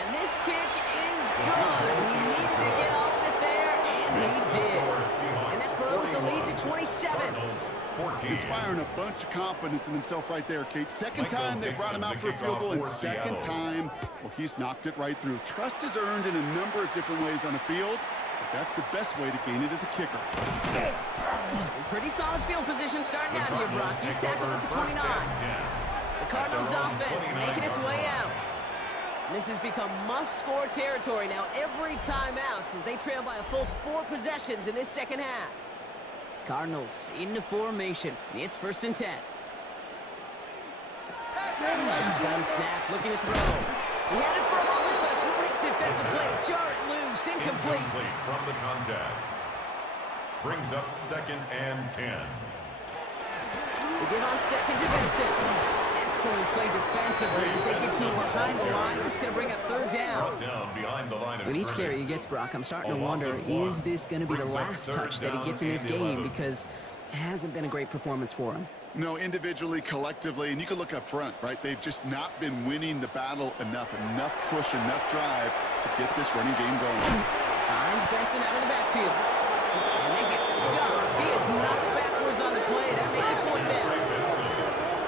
And this kick is good. He needed to get all of it there, and he did. And that grows the lead to 27. Cardinals 14. Inspiring a bunch of confidence in himself right there, Kate. 2nd time they brought him out for a field goal, and 2nd time, well, he's knocked it right through. Trust is earned in a number of different ways on the field, but that's the best way to gain it as a kicker. Pretty solid field position starting out here, Brock. He's tackled at the 29. The Cardinals offense making its way out. This has become must-score territory now every time out as they trail by a full 4 possessions in this 2nd half. Cardinals into formation. It's 1st and 10. Shotgun snap, looking to throw. He had it for a moment, but a great defensive play to jar it loose. Incomplete. From the contact. Brings up 2nd and 10. They give on 2nd to Benson. And Excellent play defensively as they get to him behind the line. That's going to bring up third down. Brought down behind the line of With each scrimmage. carry he gets, Brock, I'm starting to A loss wonder, of 1. is this going to be the Brings up last third touch that he down gets in this and game? 11. Because it hasn't been a great performance for him. No, individually, collectively, and you can look up front, right? They've just not been winning the battle enough push, enough drive to get this running game going. Finds Benson out of the backfield. And they get stuffed. He is knocked backwards on the play. That makes it fourth down.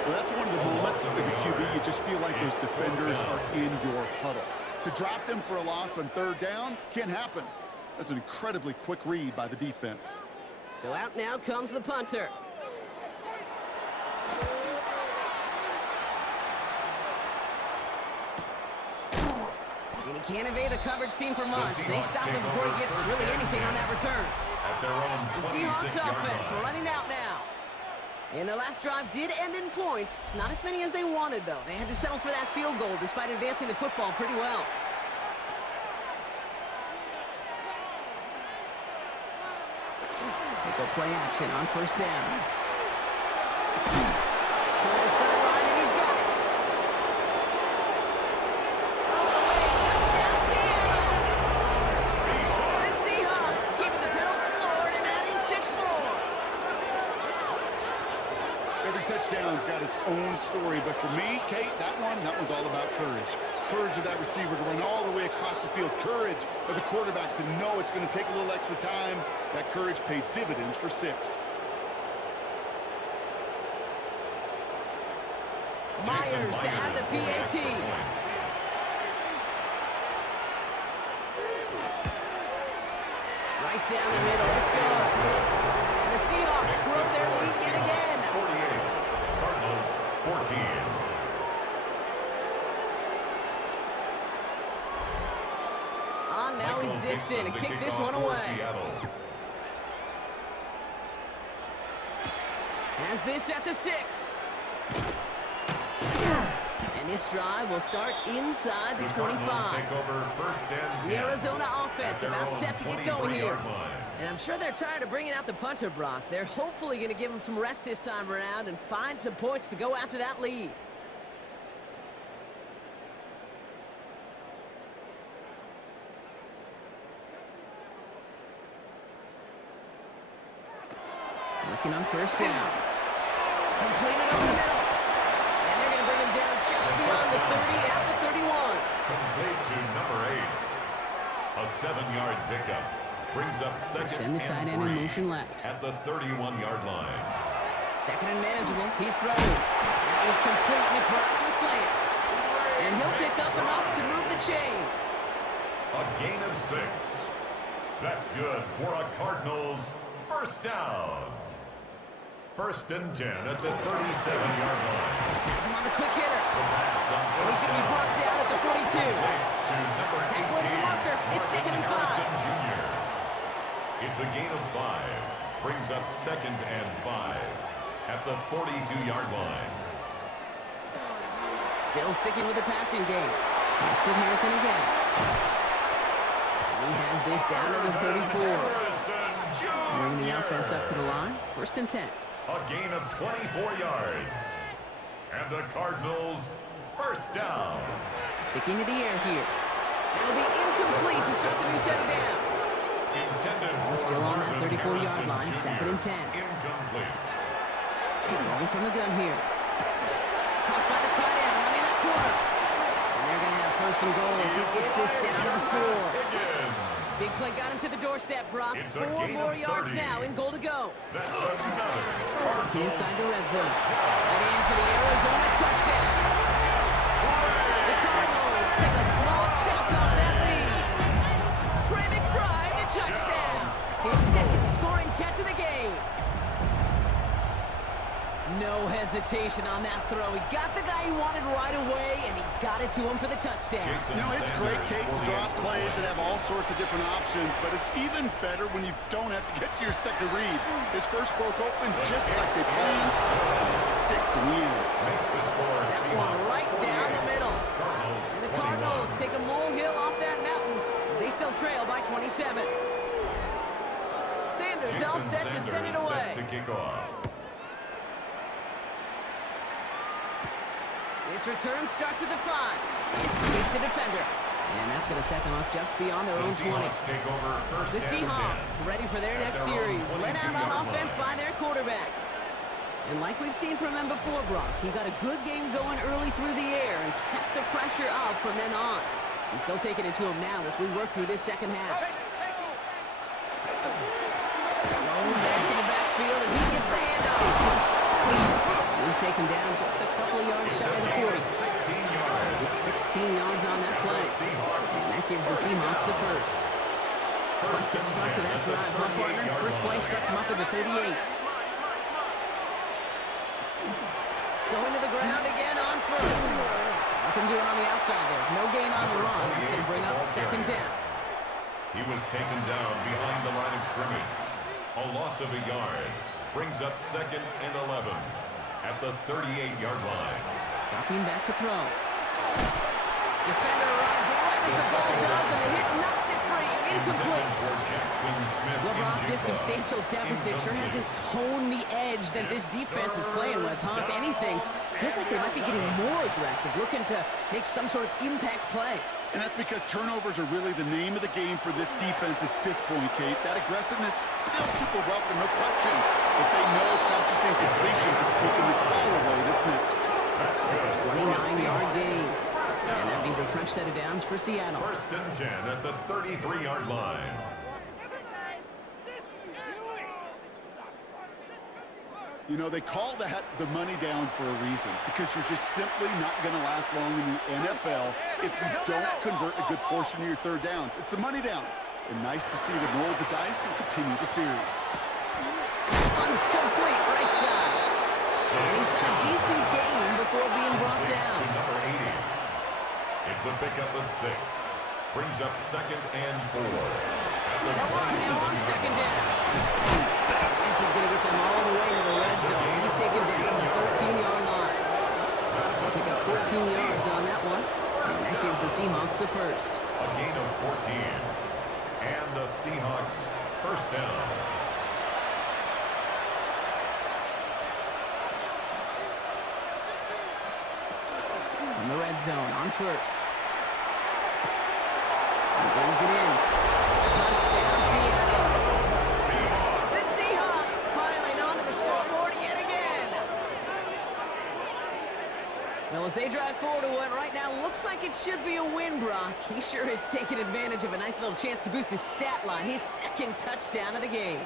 Well, that's one of the moments as a QB, you just feel like those defenders are in your huddle. To drop them for a loss on third down can't happen. That's an incredibly quick read by the defense. So out now comes the punter. And he can't evade the coverage team for much. They stop him before he gets really anything on that return. At their own The Seahawks 26-yard offense line. running out now. And their last drive did end in points. Not as many as they wanted, though. They had to settle for that field goal despite advancing the football pretty well. They go play action on first down. Toward the sideline, and he's got it. All the way, touchdown Seattle! The Seahawks keeping the pedal floored and adding 6 more. Every touchdown's got its own story, but for me, Kate, that was all about courage. Courage of that receiver to run all the way across the field. Courage of the quarterback to know it's going to take a little extra time. That courage paid dividends for 6. Myers to add the PAT. Right down the middle. Let's go. And the Seahawks grow their lead yet again. 48. Cardinals 14. On now is Dixon to kick this one away. Has this at the 6. And this drive will start inside the 25. Take over first and 10. The Arizona offense At their about own set to get going here. 23-yard line. And I'm sure they're tired of bringing out the punter, Brock. They're hopefully going to give him some rest this time around and find some points to go after that lead. Working on first down. Completed over the middle. And they're going to bring him down just beyond the 30 at the 31. Complete to number 8. A 7-yard pickup. Brings up second Send the tight end in motion left. at the 31-yard line. Second and manageable. He's throwing. That is complete. McBride on the slant. And he'll pick up enough to move the chains. A gain of 6. That's good for a Cardinals first down. First and 10 at the 37-yard line. He's him on the quick hitter. The pass on And he's first going to be down. brought down at the 42. To number 18. Halfway to the marker. It's second and 5. Harrison Jr. It's a gain of 5. Brings up second and 5 at the 42-yard line. Still sticking with the passing game. Connects with Harrison again. And he has this down to the 34. Harrison Jr. Bringing the offense up to the line. First and 10. A gain of 24 yards. And the Cardinals first down. Sticking to the air here. It'll be incomplete to start the new set of downs. Intended Still on that Marvin 34-yard Harrison line, Jr. second and 10. Incomplete. Rolling from the gun here. Caught by the tight end, running that corner. And they're going to have first and goal as he gets this down to the 4. Higgins. Big play got him to the doorstep, Brock. It's a 4 gain more of yards 30. now in goal to go. That's another Inside the red zone. And in for the Arizona touchdown. The Cardinals take a small chunk off that lead. Trey McBride, the touchdown. His second scoring catch of the game. No hesitation on that throw. He got the guy he wanted right away, and he got it to him for the touchdown. You know, it's great, Kate, to draw plays and have all sorts of different options, but it's even better when you don't have to get to your second read. His first broke open just like they planned. 6 in the end. Makes the score That one right down the middle. And the Cardinals take a molehill off that mountain as they still trail by 27. Sanders all set to send it away. Set to kick off. This return starts at the 5. Escapes the defender. And that's going to set them up just beyond their own 20. Take over first The Seahawks ready for their next series. Led out on offense by their quarterback. And like we've seen from him before, Brock, he got a good game going early through the air and kept the pressure up from then on. He's still taking it to him now as we work through this second half. Going back in the backfield, and he gets the handoff. He's taken down just a couple of yards shy of the 40. 16 yards. It's 16 yards on that play. And that gives the Seahawks the first. Good start to that drive, huh, partner? First play sets him up at the 38. Going to the ground again on first. Nothing doing on the outside there. No gain on the run. It's going to bring up second down. He was taken down behind the line of scrimmage. A loss of a yard brings up second and 11 at the 38-yard line. Dropping back to throw. Defender runs right as the ball does, and the hit knocks it free. Incomplete. LeBron, this substantial deficit sure hasn't toned the edge that this defense is playing with, huh? If anything, feels like they might be getting more aggressive, looking to make some sort of impact play. And that's because turnovers are really the name of the game for this defense at this point, Kate. That aggressiveness still super welcome, no question. But they know it's not just incompletions, it's taking the ball away that's next. That's a 29-yard gain. And that means a fresh set of downs for Seattle. First and 10 at the 33-yard line. You know, they call that the money down for a reason, because you're just simply not going to last long in the NFL if you don't convert a good portion of your third downs. It's the money down. And nice to see them roll the dice and continue the series. One's complete, right side. And he's got a decent gain before being brought down. To number 80. It's a pickup of 6. Brings up second and 4. Now on second down. This is going to get them all the way to the red zone. He's taken down at the 13-yard line. They'll pick up 14 yards on that one. And that gives the Seahawks the first. A gain of 14. And the Seahawks first down. In the red zone on first. He brings it in. Touchdown, Seattle. The Seahawks piling onto the scoreboard yet again. Well, as they drive forward to what right now looks like it should be a win, Brock, he sure is taking advantage of a nice little chance to boost his stat line. His second touchdown of the game.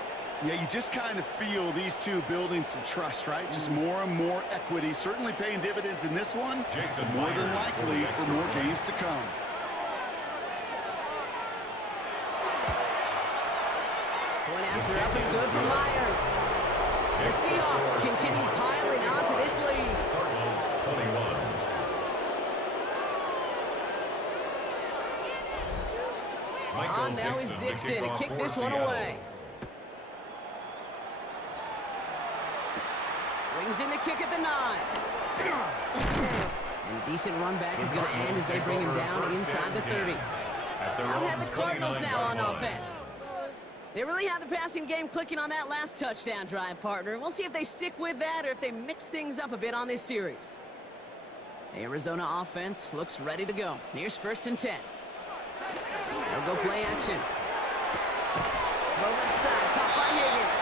Yeah, you just kind of feel these two building some trust, right? Just more and more equity, certainly paying dividends in this one, more than likely for more games to come. One after up and good for Myers. The Seahawks continue piling onto this lead. Cardinals 21. On now is Dixon to kick this one away. Brings in the kick at the 9. And a decent run back is going to end as they bring him down inside the 30. Now have the Cardinals now on offense. They really have the passing game clicking on that last touchdown drive, partner. We'll see if they stick with that or if they mix things up a bit on this series. Arizona offense looks ready to go. Here's first and 10. They'll go play action. Throw left side, caught by Higgins.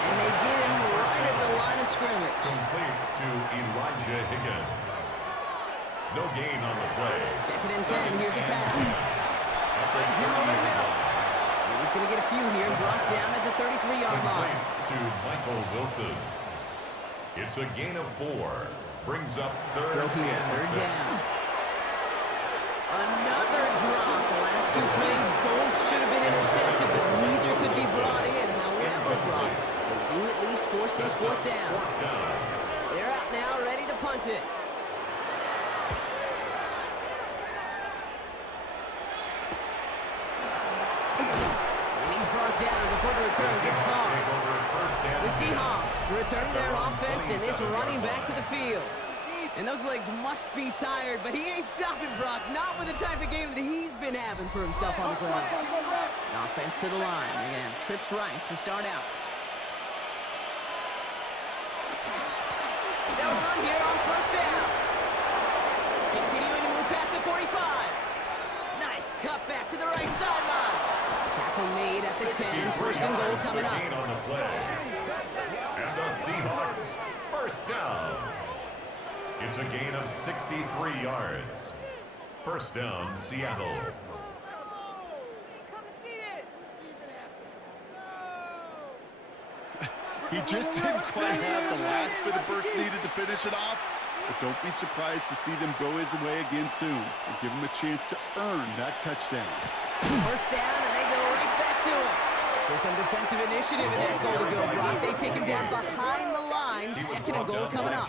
And they get him right at the line of scrimmage. Complete to Elijah Higgins. No gain on the play. Second and 10, here's a pass. Finds him over the middle. And he's going to get a few here, brought down at the 33-yard line. To Michael Wilson. It's a gain of 4. Brings up third down. Another drop. The last two plays both should have been intercepted, but neither could be brought in. However, Brock, they do at least force this fourth down. They're out now, ready to punt it. And he's brought down before the return gets far. The Seahawks returning their offense and this running back to the field. And those legs must be tired, but he ain't stopping, Brock. Not with the type of game that he's been having for himself on the ground. Offense to the line. Again, trips right to start out. They'll run here on first down. cut back to the right sideline. Tackle made at the 10. First and goal coming up. On the play. And the Seahawks, first down. It's a gain of 63 yards. First down, Seattle. He just didn't quite have the last bit of burst needed to finish it off. But don't be surprised to see them go his way again soon and give him a chance to earn that touchdown. First down, and they go right back to it. So some defensive initiative in that goal to go, Brock. They take him down behind the line. Second and goal coming up.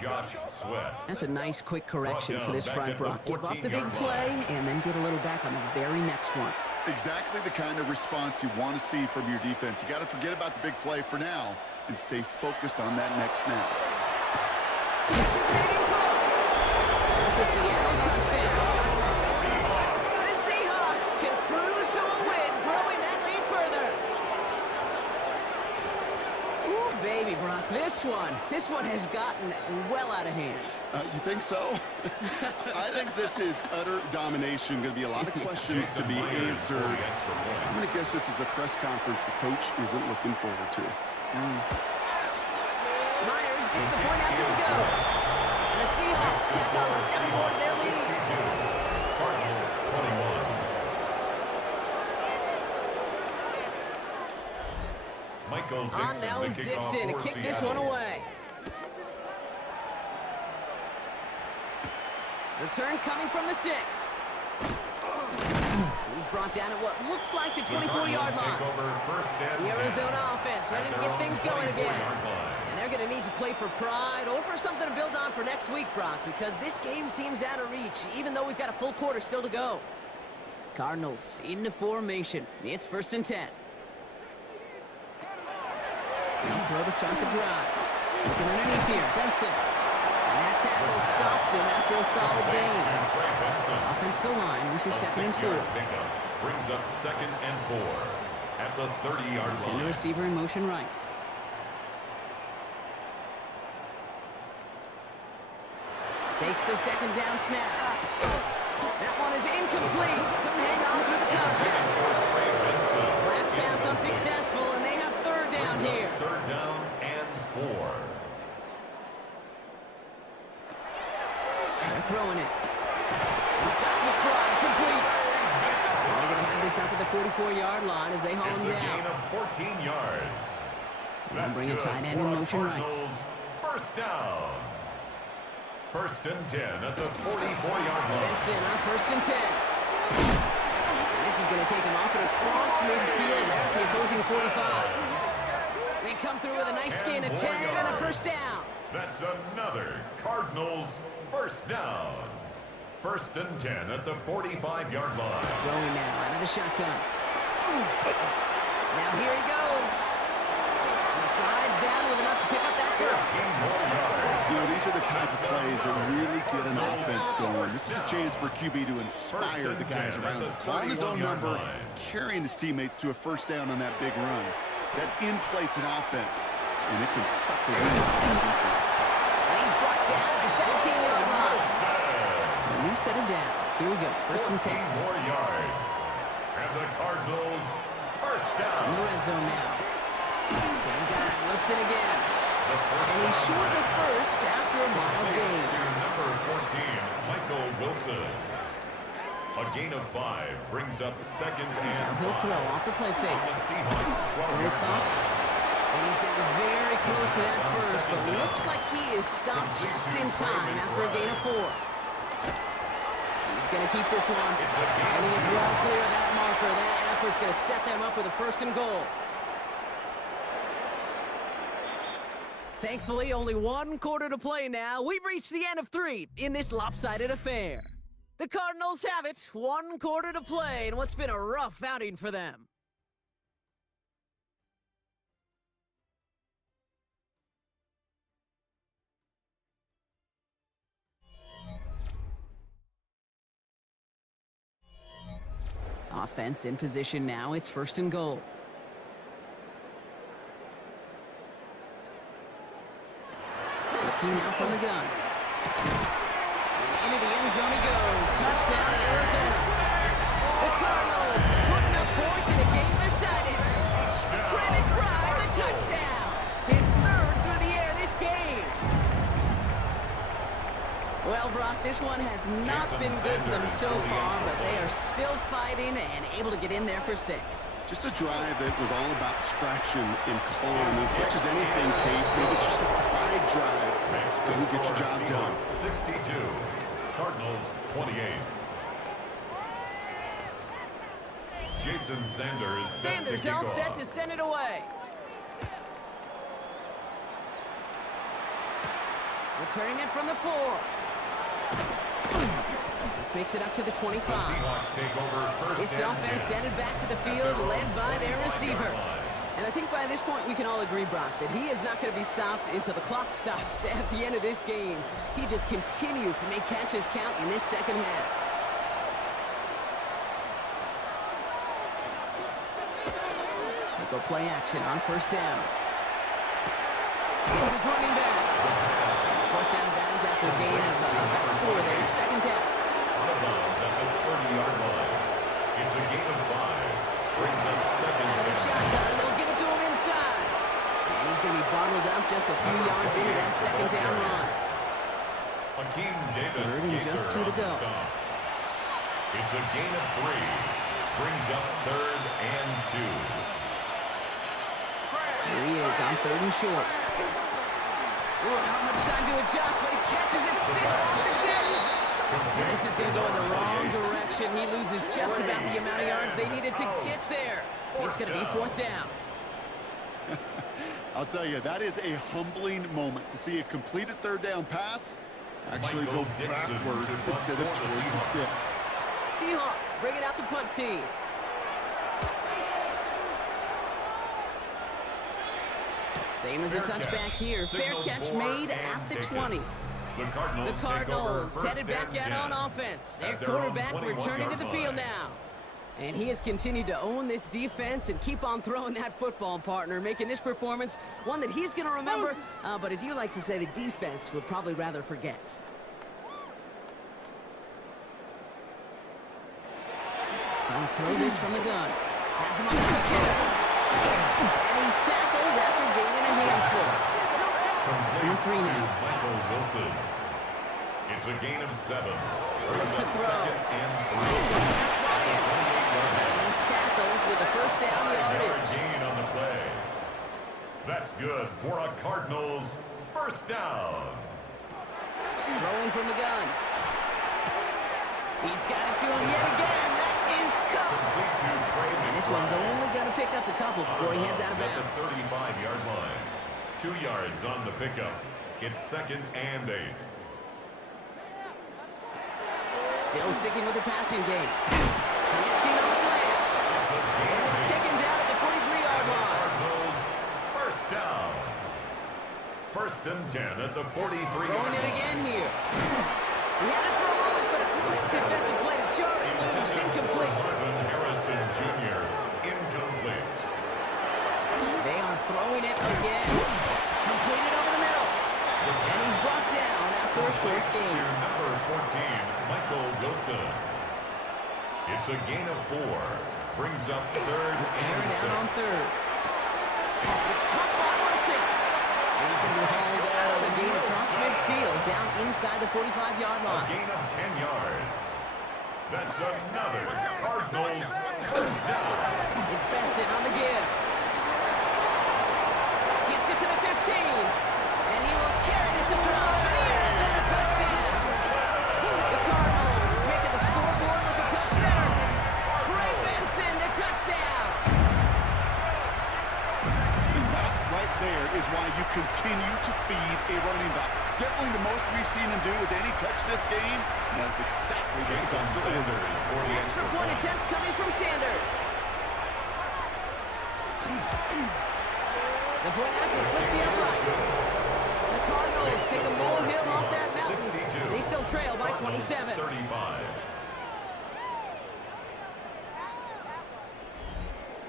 That's a nice quick correction for this front, Brock. Give up the big play and then get a little back on the very next one. Exactly the kind of response you want to see from your defense. You got to forget about the big play for now and stay focused on that next snap. She's making close. It's a Seattle touchdown. The Seahawks can cruise to a win, growing that lead further. Ooh, baby, Brock, this one has gotten well out of hand. You think so? I think this is utter domination. Going to be a lot of questions to be answered. I'm going to guess this is a press conference the coach isn't looking forward to. Myers gets the point after we go. And the Seahawks tack on 7 more to their lead. Cardinals 21. Michael Dixon. On now is Dixon to kick this one away. Return coming from the 6. He's brought down at what looks like the 24-yard line. The Arizona offense ready to get things going again. And they're going to need to play for pride or for something to build on for next week, Brock, because this game seems out of reach, even though we've got a full quarter still to go. Cardinals into formation. It's 1st and 10. Throw to start the drive. Looking underneath here. Benson. And that tackle stops him after a solid gain. Offensive line. This is 2nd and 4. Brings up 2nd and 4 at the 30-yard line. Send the receiver in motion right. Takes the 2nd down snap. That one is incomplete. Couldn't hang on through the contact. Last pass unsuccessful, and they have 3rd down here. 3rd down and 4. They're throwing it. He's got McBride complete. They're going to have this up at the 44-yard line as they haul him down. It's a gain of 14 yards. And bring a tight end in motion right. First down. 1st and 10 at the 44-yard line. Benson on 1st and 10. And this is going to take him off and across midfield there at the opposing 45. They come through with a nice gain of 10 and a 1st down. That's another Cardinals first down. 1st and 10 at the 45-yard line. Throwing now out of the shotgun. Now here he goes. And he slides down with enough to pick up that 1st. You know, these are the type of plays that really get an offense going. This is a chance for QB to inspire the guys around him. Calling his own number, carrying his teammates to a 1st down on that big run. That inflates an offense, and it can suck the wind out of the defense. And he's brought down at the 17-yard line. So a new set of downs. Here we go, 1st and 10. 14 more yards. And the Cardinals first down. In the red zone now. Same guy, Wilson again. And he's short of 1st after a mild gain. To number 14, Michael Wilson. A gain of 5 brings up 2nd and 5. He'll throw off the play fake. The Seahawks 12. Here's Cox. And he's down very close to that 1st, but looks like he is stopped just in time after a gain of 4. He's going to keep this one. And he is well clear of that marker. That effort's going to set them up with a 1st and goal. Thankfully, only 1 quarter to play now. We've reached the end of 3 in this lopsided affair. The Cardinals have it, 1 quarter to play in what's been a rough outing for them. Offense in position now. It's 1st and goal. Looking now from the gun. And into the end zone he goes. Touchdown, Arizona. The Cardinals This one has not been good to them so far, but they are still fighting and able to get in there for 6. Just a drive that was all about scratching and clawing as much as anything, Kate. It was just a pride drive. Go get your job done. 62. Cardinals 28. Jason Sanders all set to send it away. Returning it from the 4. This makes it up to the 25. The Seahawks take over first This and offense 10. headed back to the field, led by their receiver. And I think by this point we can all agree, Brock, that he is not going to be stopped until the clock stops at the end of this game. He just continues to make catches count in this second half. Go play action on first down. This is running back. It's forced out of bounds after a gain of about 4 there. Second down. Out of bounds at the 30-yard line. It's a gain of 5. Brings up second Out of the down. shotgun, they'll give it to him inside. And he's going to be bottled up just a few yards into that second down run. Hakeem Davis 3rd and just 2 to go. It's a gain of 3. Brings up 3rd and 2. Here he is on 3rd and short. Ooh, not much time to adjust, but he catches it still off the 10. And this is going to go in the wrong direction. He loses just about the amount of yards they needed to get there. It's going to be 4th down. I'll tell you, that is a humbling moment to see a completed 3rd down pass actually go backwards instead of towards the sticks. Seahawks bring it out the punt team. Same as a touchback here. Fair catch made at the 20. The The Cardinals headed back out on offense. Their quarterback returning to the field now. And he has continued to own this defense and keep on throwing that football, partner, making this performance one that he's going to remember, but as you like to say, the defense would probably rather forget. Trying to throw this from the gun. Has him on the quick hit. And he's tackled after gaining a handful. 2nd and 3 now. Michael Wilson. It's a gain of 7. Brings To up throw. 2nd and 3. Pass brought in. And he's tackled with the first down yardage. Gain on the play. That's good for a Cardinals first down. Throwing from the gun. He's got it to him yet again. That is caught. And this one's only going to pick up a couple before he heads out of At the bounds. 35-yard line. 2 yards on the pickup. It's 2nd and 8. Still sticking with the passing game. Connecting on the slant. And they'll take him down at the 43-yard line. Cardinals first down. 1st and 10 at the 43-yard Throwing it again here. He had it for a moment, but a great defensive play to jar it loose. Incomplete. Marvin Harrison Jr. Incomplete. They are throwing it again. Completed over the middle. And he's brought down after a short To gain. number 14, Michael Wilson. It's a gain of 4. Brings up 3rd and Down on 6. 3rd. It's caught by Wilson. And he's going to be hauled out on a gain across midfield, down inside the 45-yard A line. gain of 10 yards. That's another Cardinals first down. It's Benson on the give. Gets it to the 15. And he will carry this across for the Arizona touchdown. The Cardinals making the scoreboard look a touch better. Trey Benson, the touchdown. And that right there is why you continue to feed a running back. Definitely the most we've seen him do with any touch this game. And that's exactly what Jason he's done. Sanders for the Extra point attempt coming from Sanders. The point after splits the uprights. And the Cardinals take a molehill off that mountain. 62. As they still trail by 27. 35.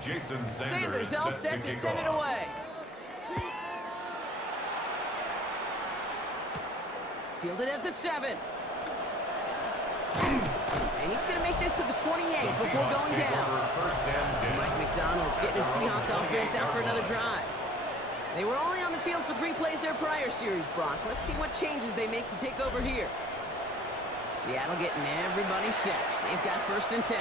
Jason Sanders all set to send it away. Fielded at the 7. And he's going to make this to the 28 before going down. First and 10. Mike McDonald's getting his Seahawks offense out for another drive. They were only on the field for 3 plays their prior series, Brock. Let's see what changes they make to take over here. Seattle getting everybody set. They've got 1st and 10.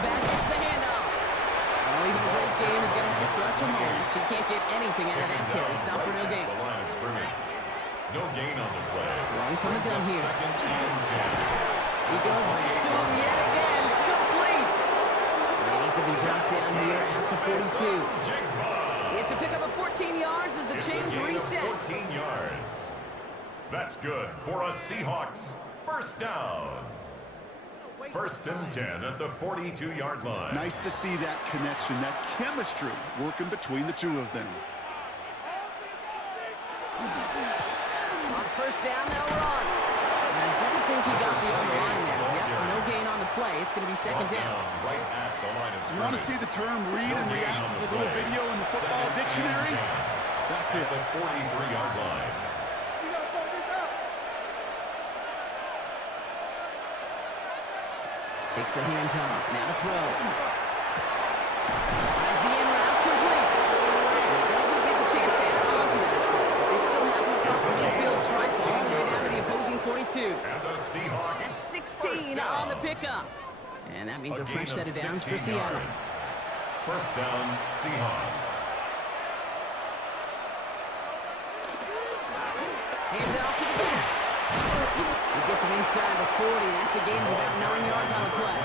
Back gets the handoff. Oh, even a great game is going to have its lesser moments. He can't get anything out of that carry. Stop for no gain. The line of scrimmage. No gain on the play. Throwing from the gun here. 2nd and 10. He goes back to him yet again. Complete. And he's going to be brought down here at the 42. It's a pickup of 14 yards as the chains reset. 14 yards. That's good for a Seahawks 1st down. 1st and 10 at the 42-yard line. Nice to see that connection, that chemistry working between the two of them. On 1st down, now we're on. And I didn't think he got the other line there. Yep, no gain on the play. It's going to be 2nd down. Right at the line of You want to see the term read and react with a little video in the football dictionary? That's it. The 43-yard line. We gotta throw this out. Takes the handoff. Now to throw. As the in route complete. He doesn't get the chance to add on to that. They still has him across the midfield stripe all the way down to the opposing 42. And the Seahawks. That's 16 on the pickup. And that means a fresh set of downs for Seattle. 1st down, Seahawks. Hand off to the back. He gets him inside the 40. That's a gain of about 9 yards on the play.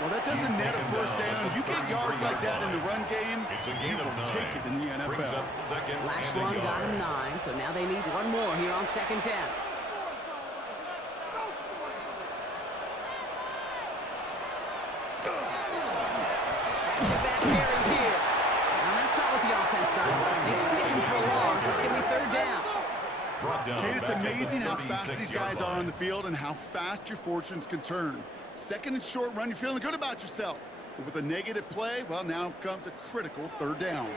Well, that doesn't net a 1st down. You get yards like that in the run game, It's a you gain of will 9. take it in the Brings NFL. up 2nd Last and a run yard. got him 9, so now they need one more here on 2nd down. Back-to-back carries here. Now that's not what the offense does. They stick him for a loss. It's going to be 3rd down. Brought down Kate, it's back at the amazing how fast these 36-yard guys are line. on the field and how fast your fortunes can turn. 2nd and short run, you're feeling good about yourself. But with a negative play, well, now comes a critical 3rd down.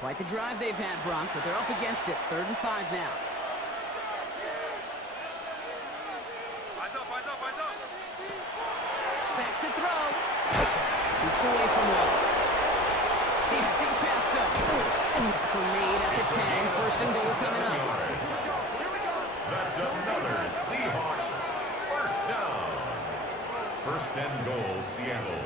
Quite the drive they've had, Brock, but they're up against it. 3rd and 5 now. Back to throw. Shoots away from one. Dancing past him. Tackle made at the 10. 1st and goal coming up. That's another Seahawks 1st down. 1st and goal, Seattle.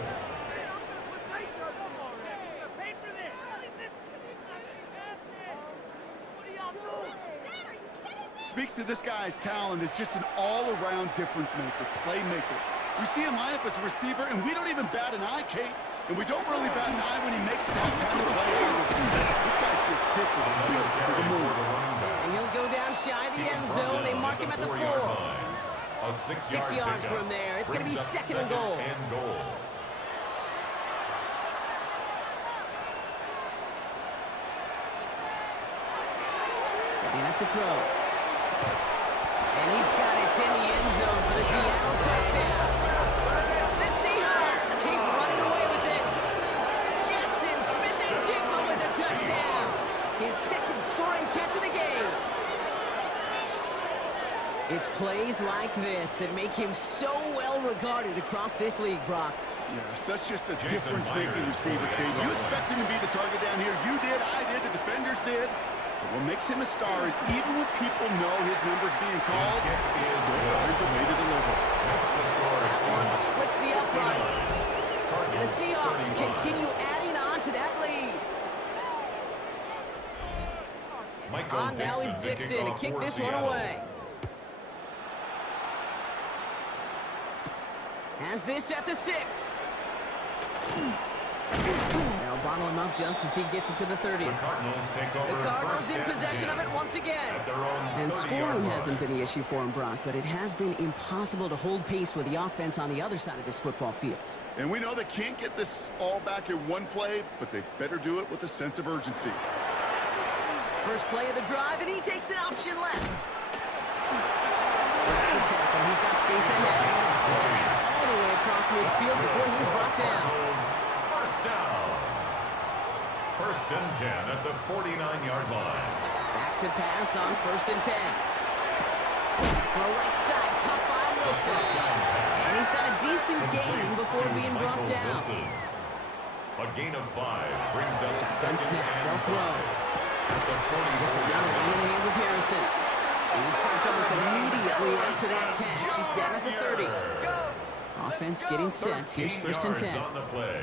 Speaks to this guy's talent as just an all-around difference maker, playmaker. We see him line up as a receiver, and we don't even bat an eye, Kate. And we don't really bat an eye when he makes that kind of play. This guy's just different and built for the move. And he'll go down shy of the end zone. They mark him at the 4. A 6 yards from there. It's going to be 2nd and goal. Setting up to throw. And he's got it in the end zone for the Seattle touchdown. The Seahawks keep running away with this. Jackson Smith-Njigba with a touchdown. His 2nd scoring catch of the game. It's plays like this that make him so well regarded across this league, Brock. Yeah, such just a difference-making receiver, Kate. You expect him to be the target down here. You did, I did, the defenders did. But what makes him a star is even when people know his number's being called, he still finds a way to deliver. That one splits the uprights. And the Seahawks continue adding on to that lead. On now is Dixon to kick this one away. Has this at the 6. They'll bottle him up just as he gets it to the 30. The Cardinals take over. The Cardinals in possession of it once again. And scoring hasn't been the issue for him, Brock, but it has been impossible to hold pace with the offense on the other side of this football field. And we know they can't get this all back in one play, but they better do it with a sense of urgency. First play of the drive, and he takes an option left. Breaks the tackle. He's got space ahead. All the way across midfield before he's brought down. 1st down. 1st and 10 at the 49-yard line. Back to pass on 1st and 10. The right side cut by Wilson. And he's got a decent gain before being brought down. A gain of 5 brings up Gun snap. They'll throw. Gets another one in the hands of Harrison. And he starts almost immediately after that catch. He's down at the 30. Offense getting set. Here's 1st and 10. On the play.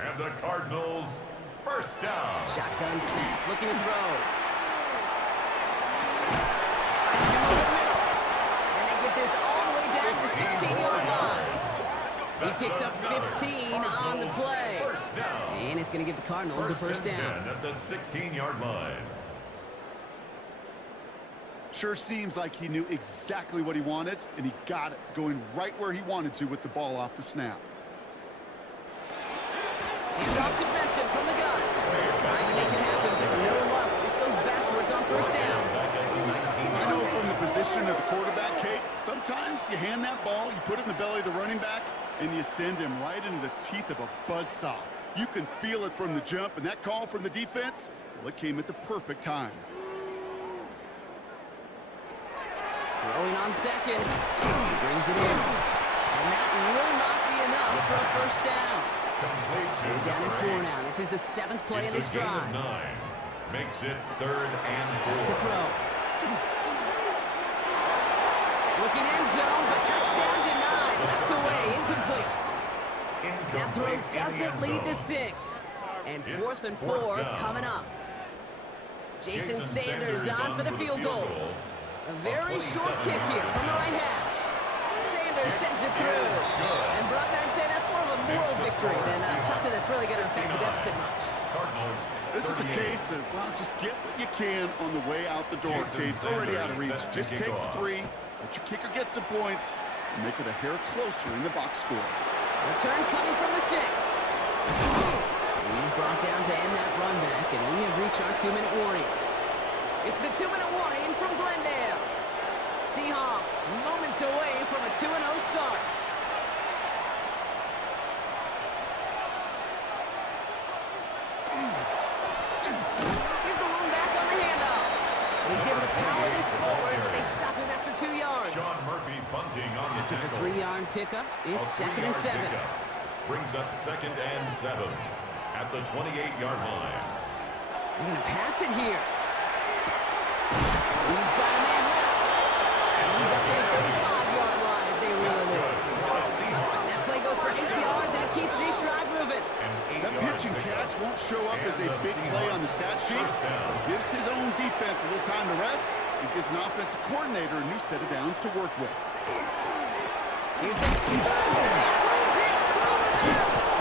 And the Cardinals, first down. Shotgun snap, looking to throw. And they get this all the way down to the 16-yard line. He picks up 15 on the play. And it's going to give the Cardinals a first down. 10 at the 16-yard line. Sure seems like he knew exactly what he wanted, and he got it, going right where he wanted to with the ball off the snap. And off to Benson from the gun. Trying to make it happen, but no luck. This goes backwards on first down. I know from the position of the quarterback, Kate, sometimes you hand that ball, you put it in the belly of the running back, and you send him right into the teeth of a buzzsaw. You can feel it from the jump, and that call from the defense, well, it came at the perfect time. Throwing on second. Brings it in. And that will not be enough for a first down. They're down at 4 now. This is the 7th play of this drive. Makes it 3rd and 4. To throw. Looking end zone, but touchdown denied. Knocked away, incomplete. That throw doesn't lead to 6. And 4th and 4 coming up. Jason Sanders on for the field goal. A very short kick here from the right hash. Sanders sends it through. And Brock, I'd say that's more of a moral victory than something that's really going to affect the deficit much. This is a case of, well, just get what you can on the way out the door, Kate. It's already out of reach. Just take the 3, let your kicker get some points, and make it a hair closer in the box score. Return coming from the 6. He's brought down to end that run back, and we have reached our 2-minute warning. It's the 2-minute warning from Glendale. Seahawks moments away from a 2-0 start. Here's the one back on the handoff. And he's able to power this forward, but they stop him after 2 yards. Sean Murphy punting on the After the tackle. 3-yard pickup, it's 2nd and 7. Brings up 2nd and 7 at the 28-yard line. They're going to pass it here. He's got a man left. And he's up to the 35-yard line as they reel him in. That play goes for 8 yards, and it keeps this drive moving. That pitch and catch won't show up as a big play on the stat sheet, but it gives his own defense a little time to rest. It gives an offensive coordinator a new set of downs to work with. Here's the big throw is out.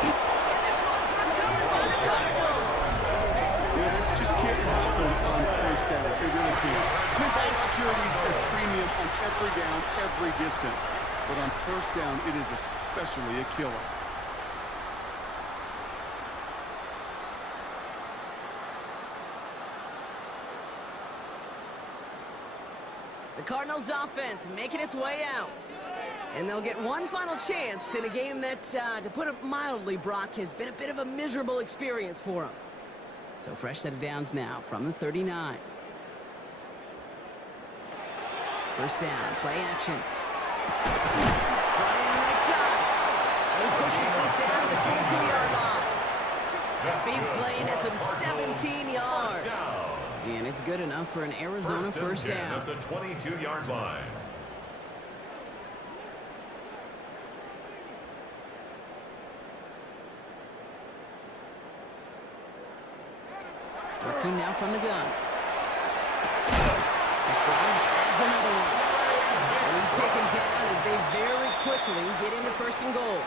And this one's recovered by the Cardinals. Yeah, this just can't happen on first down. It really can't. I mean, ball security is a premium on every down, every distance. But on first down, it is especially a killer. The Cardinals offense making its way out. And they'll get one final chance in a game that, to put it mildly, Brock, has been a bit of a miserable experience for them. So fresh set of downs now from the 39. First down, play action. Brought in right side. And he pushes this down to the 22-yard line. A big play nets him 17 yards. And it's good enough for an Arizona first down. At the 22-yard line. Working now from the gun. McBride snags another one. And he's taken down as they very quickly get into 1st and goal.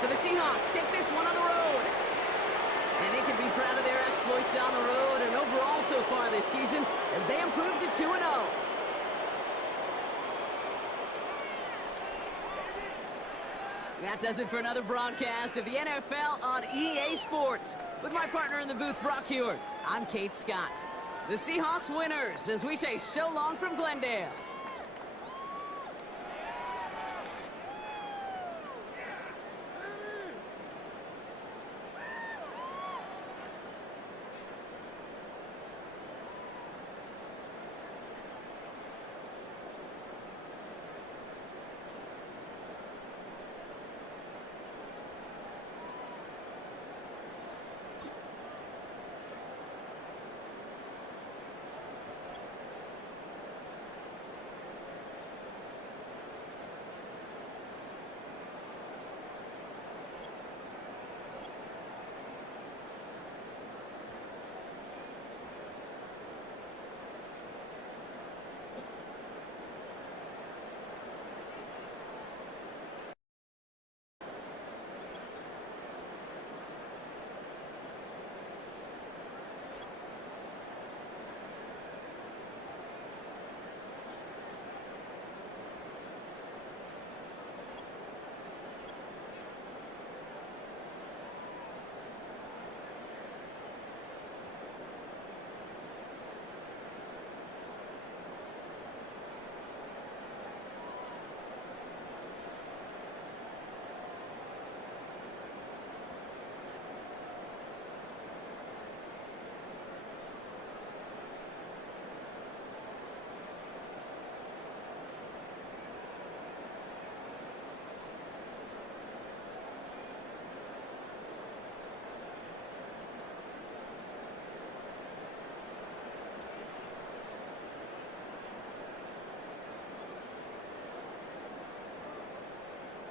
So the Seahawks take this one on the road. And they can be proud of their exploits on the road and overall so far this season as they improve to 2-0. That does it for another broadcast of the NFL on EA Sports. With my partner in the booth, Brock Heward, I'm Kate Scott. The Seahawks winners as we say so long from Glendale.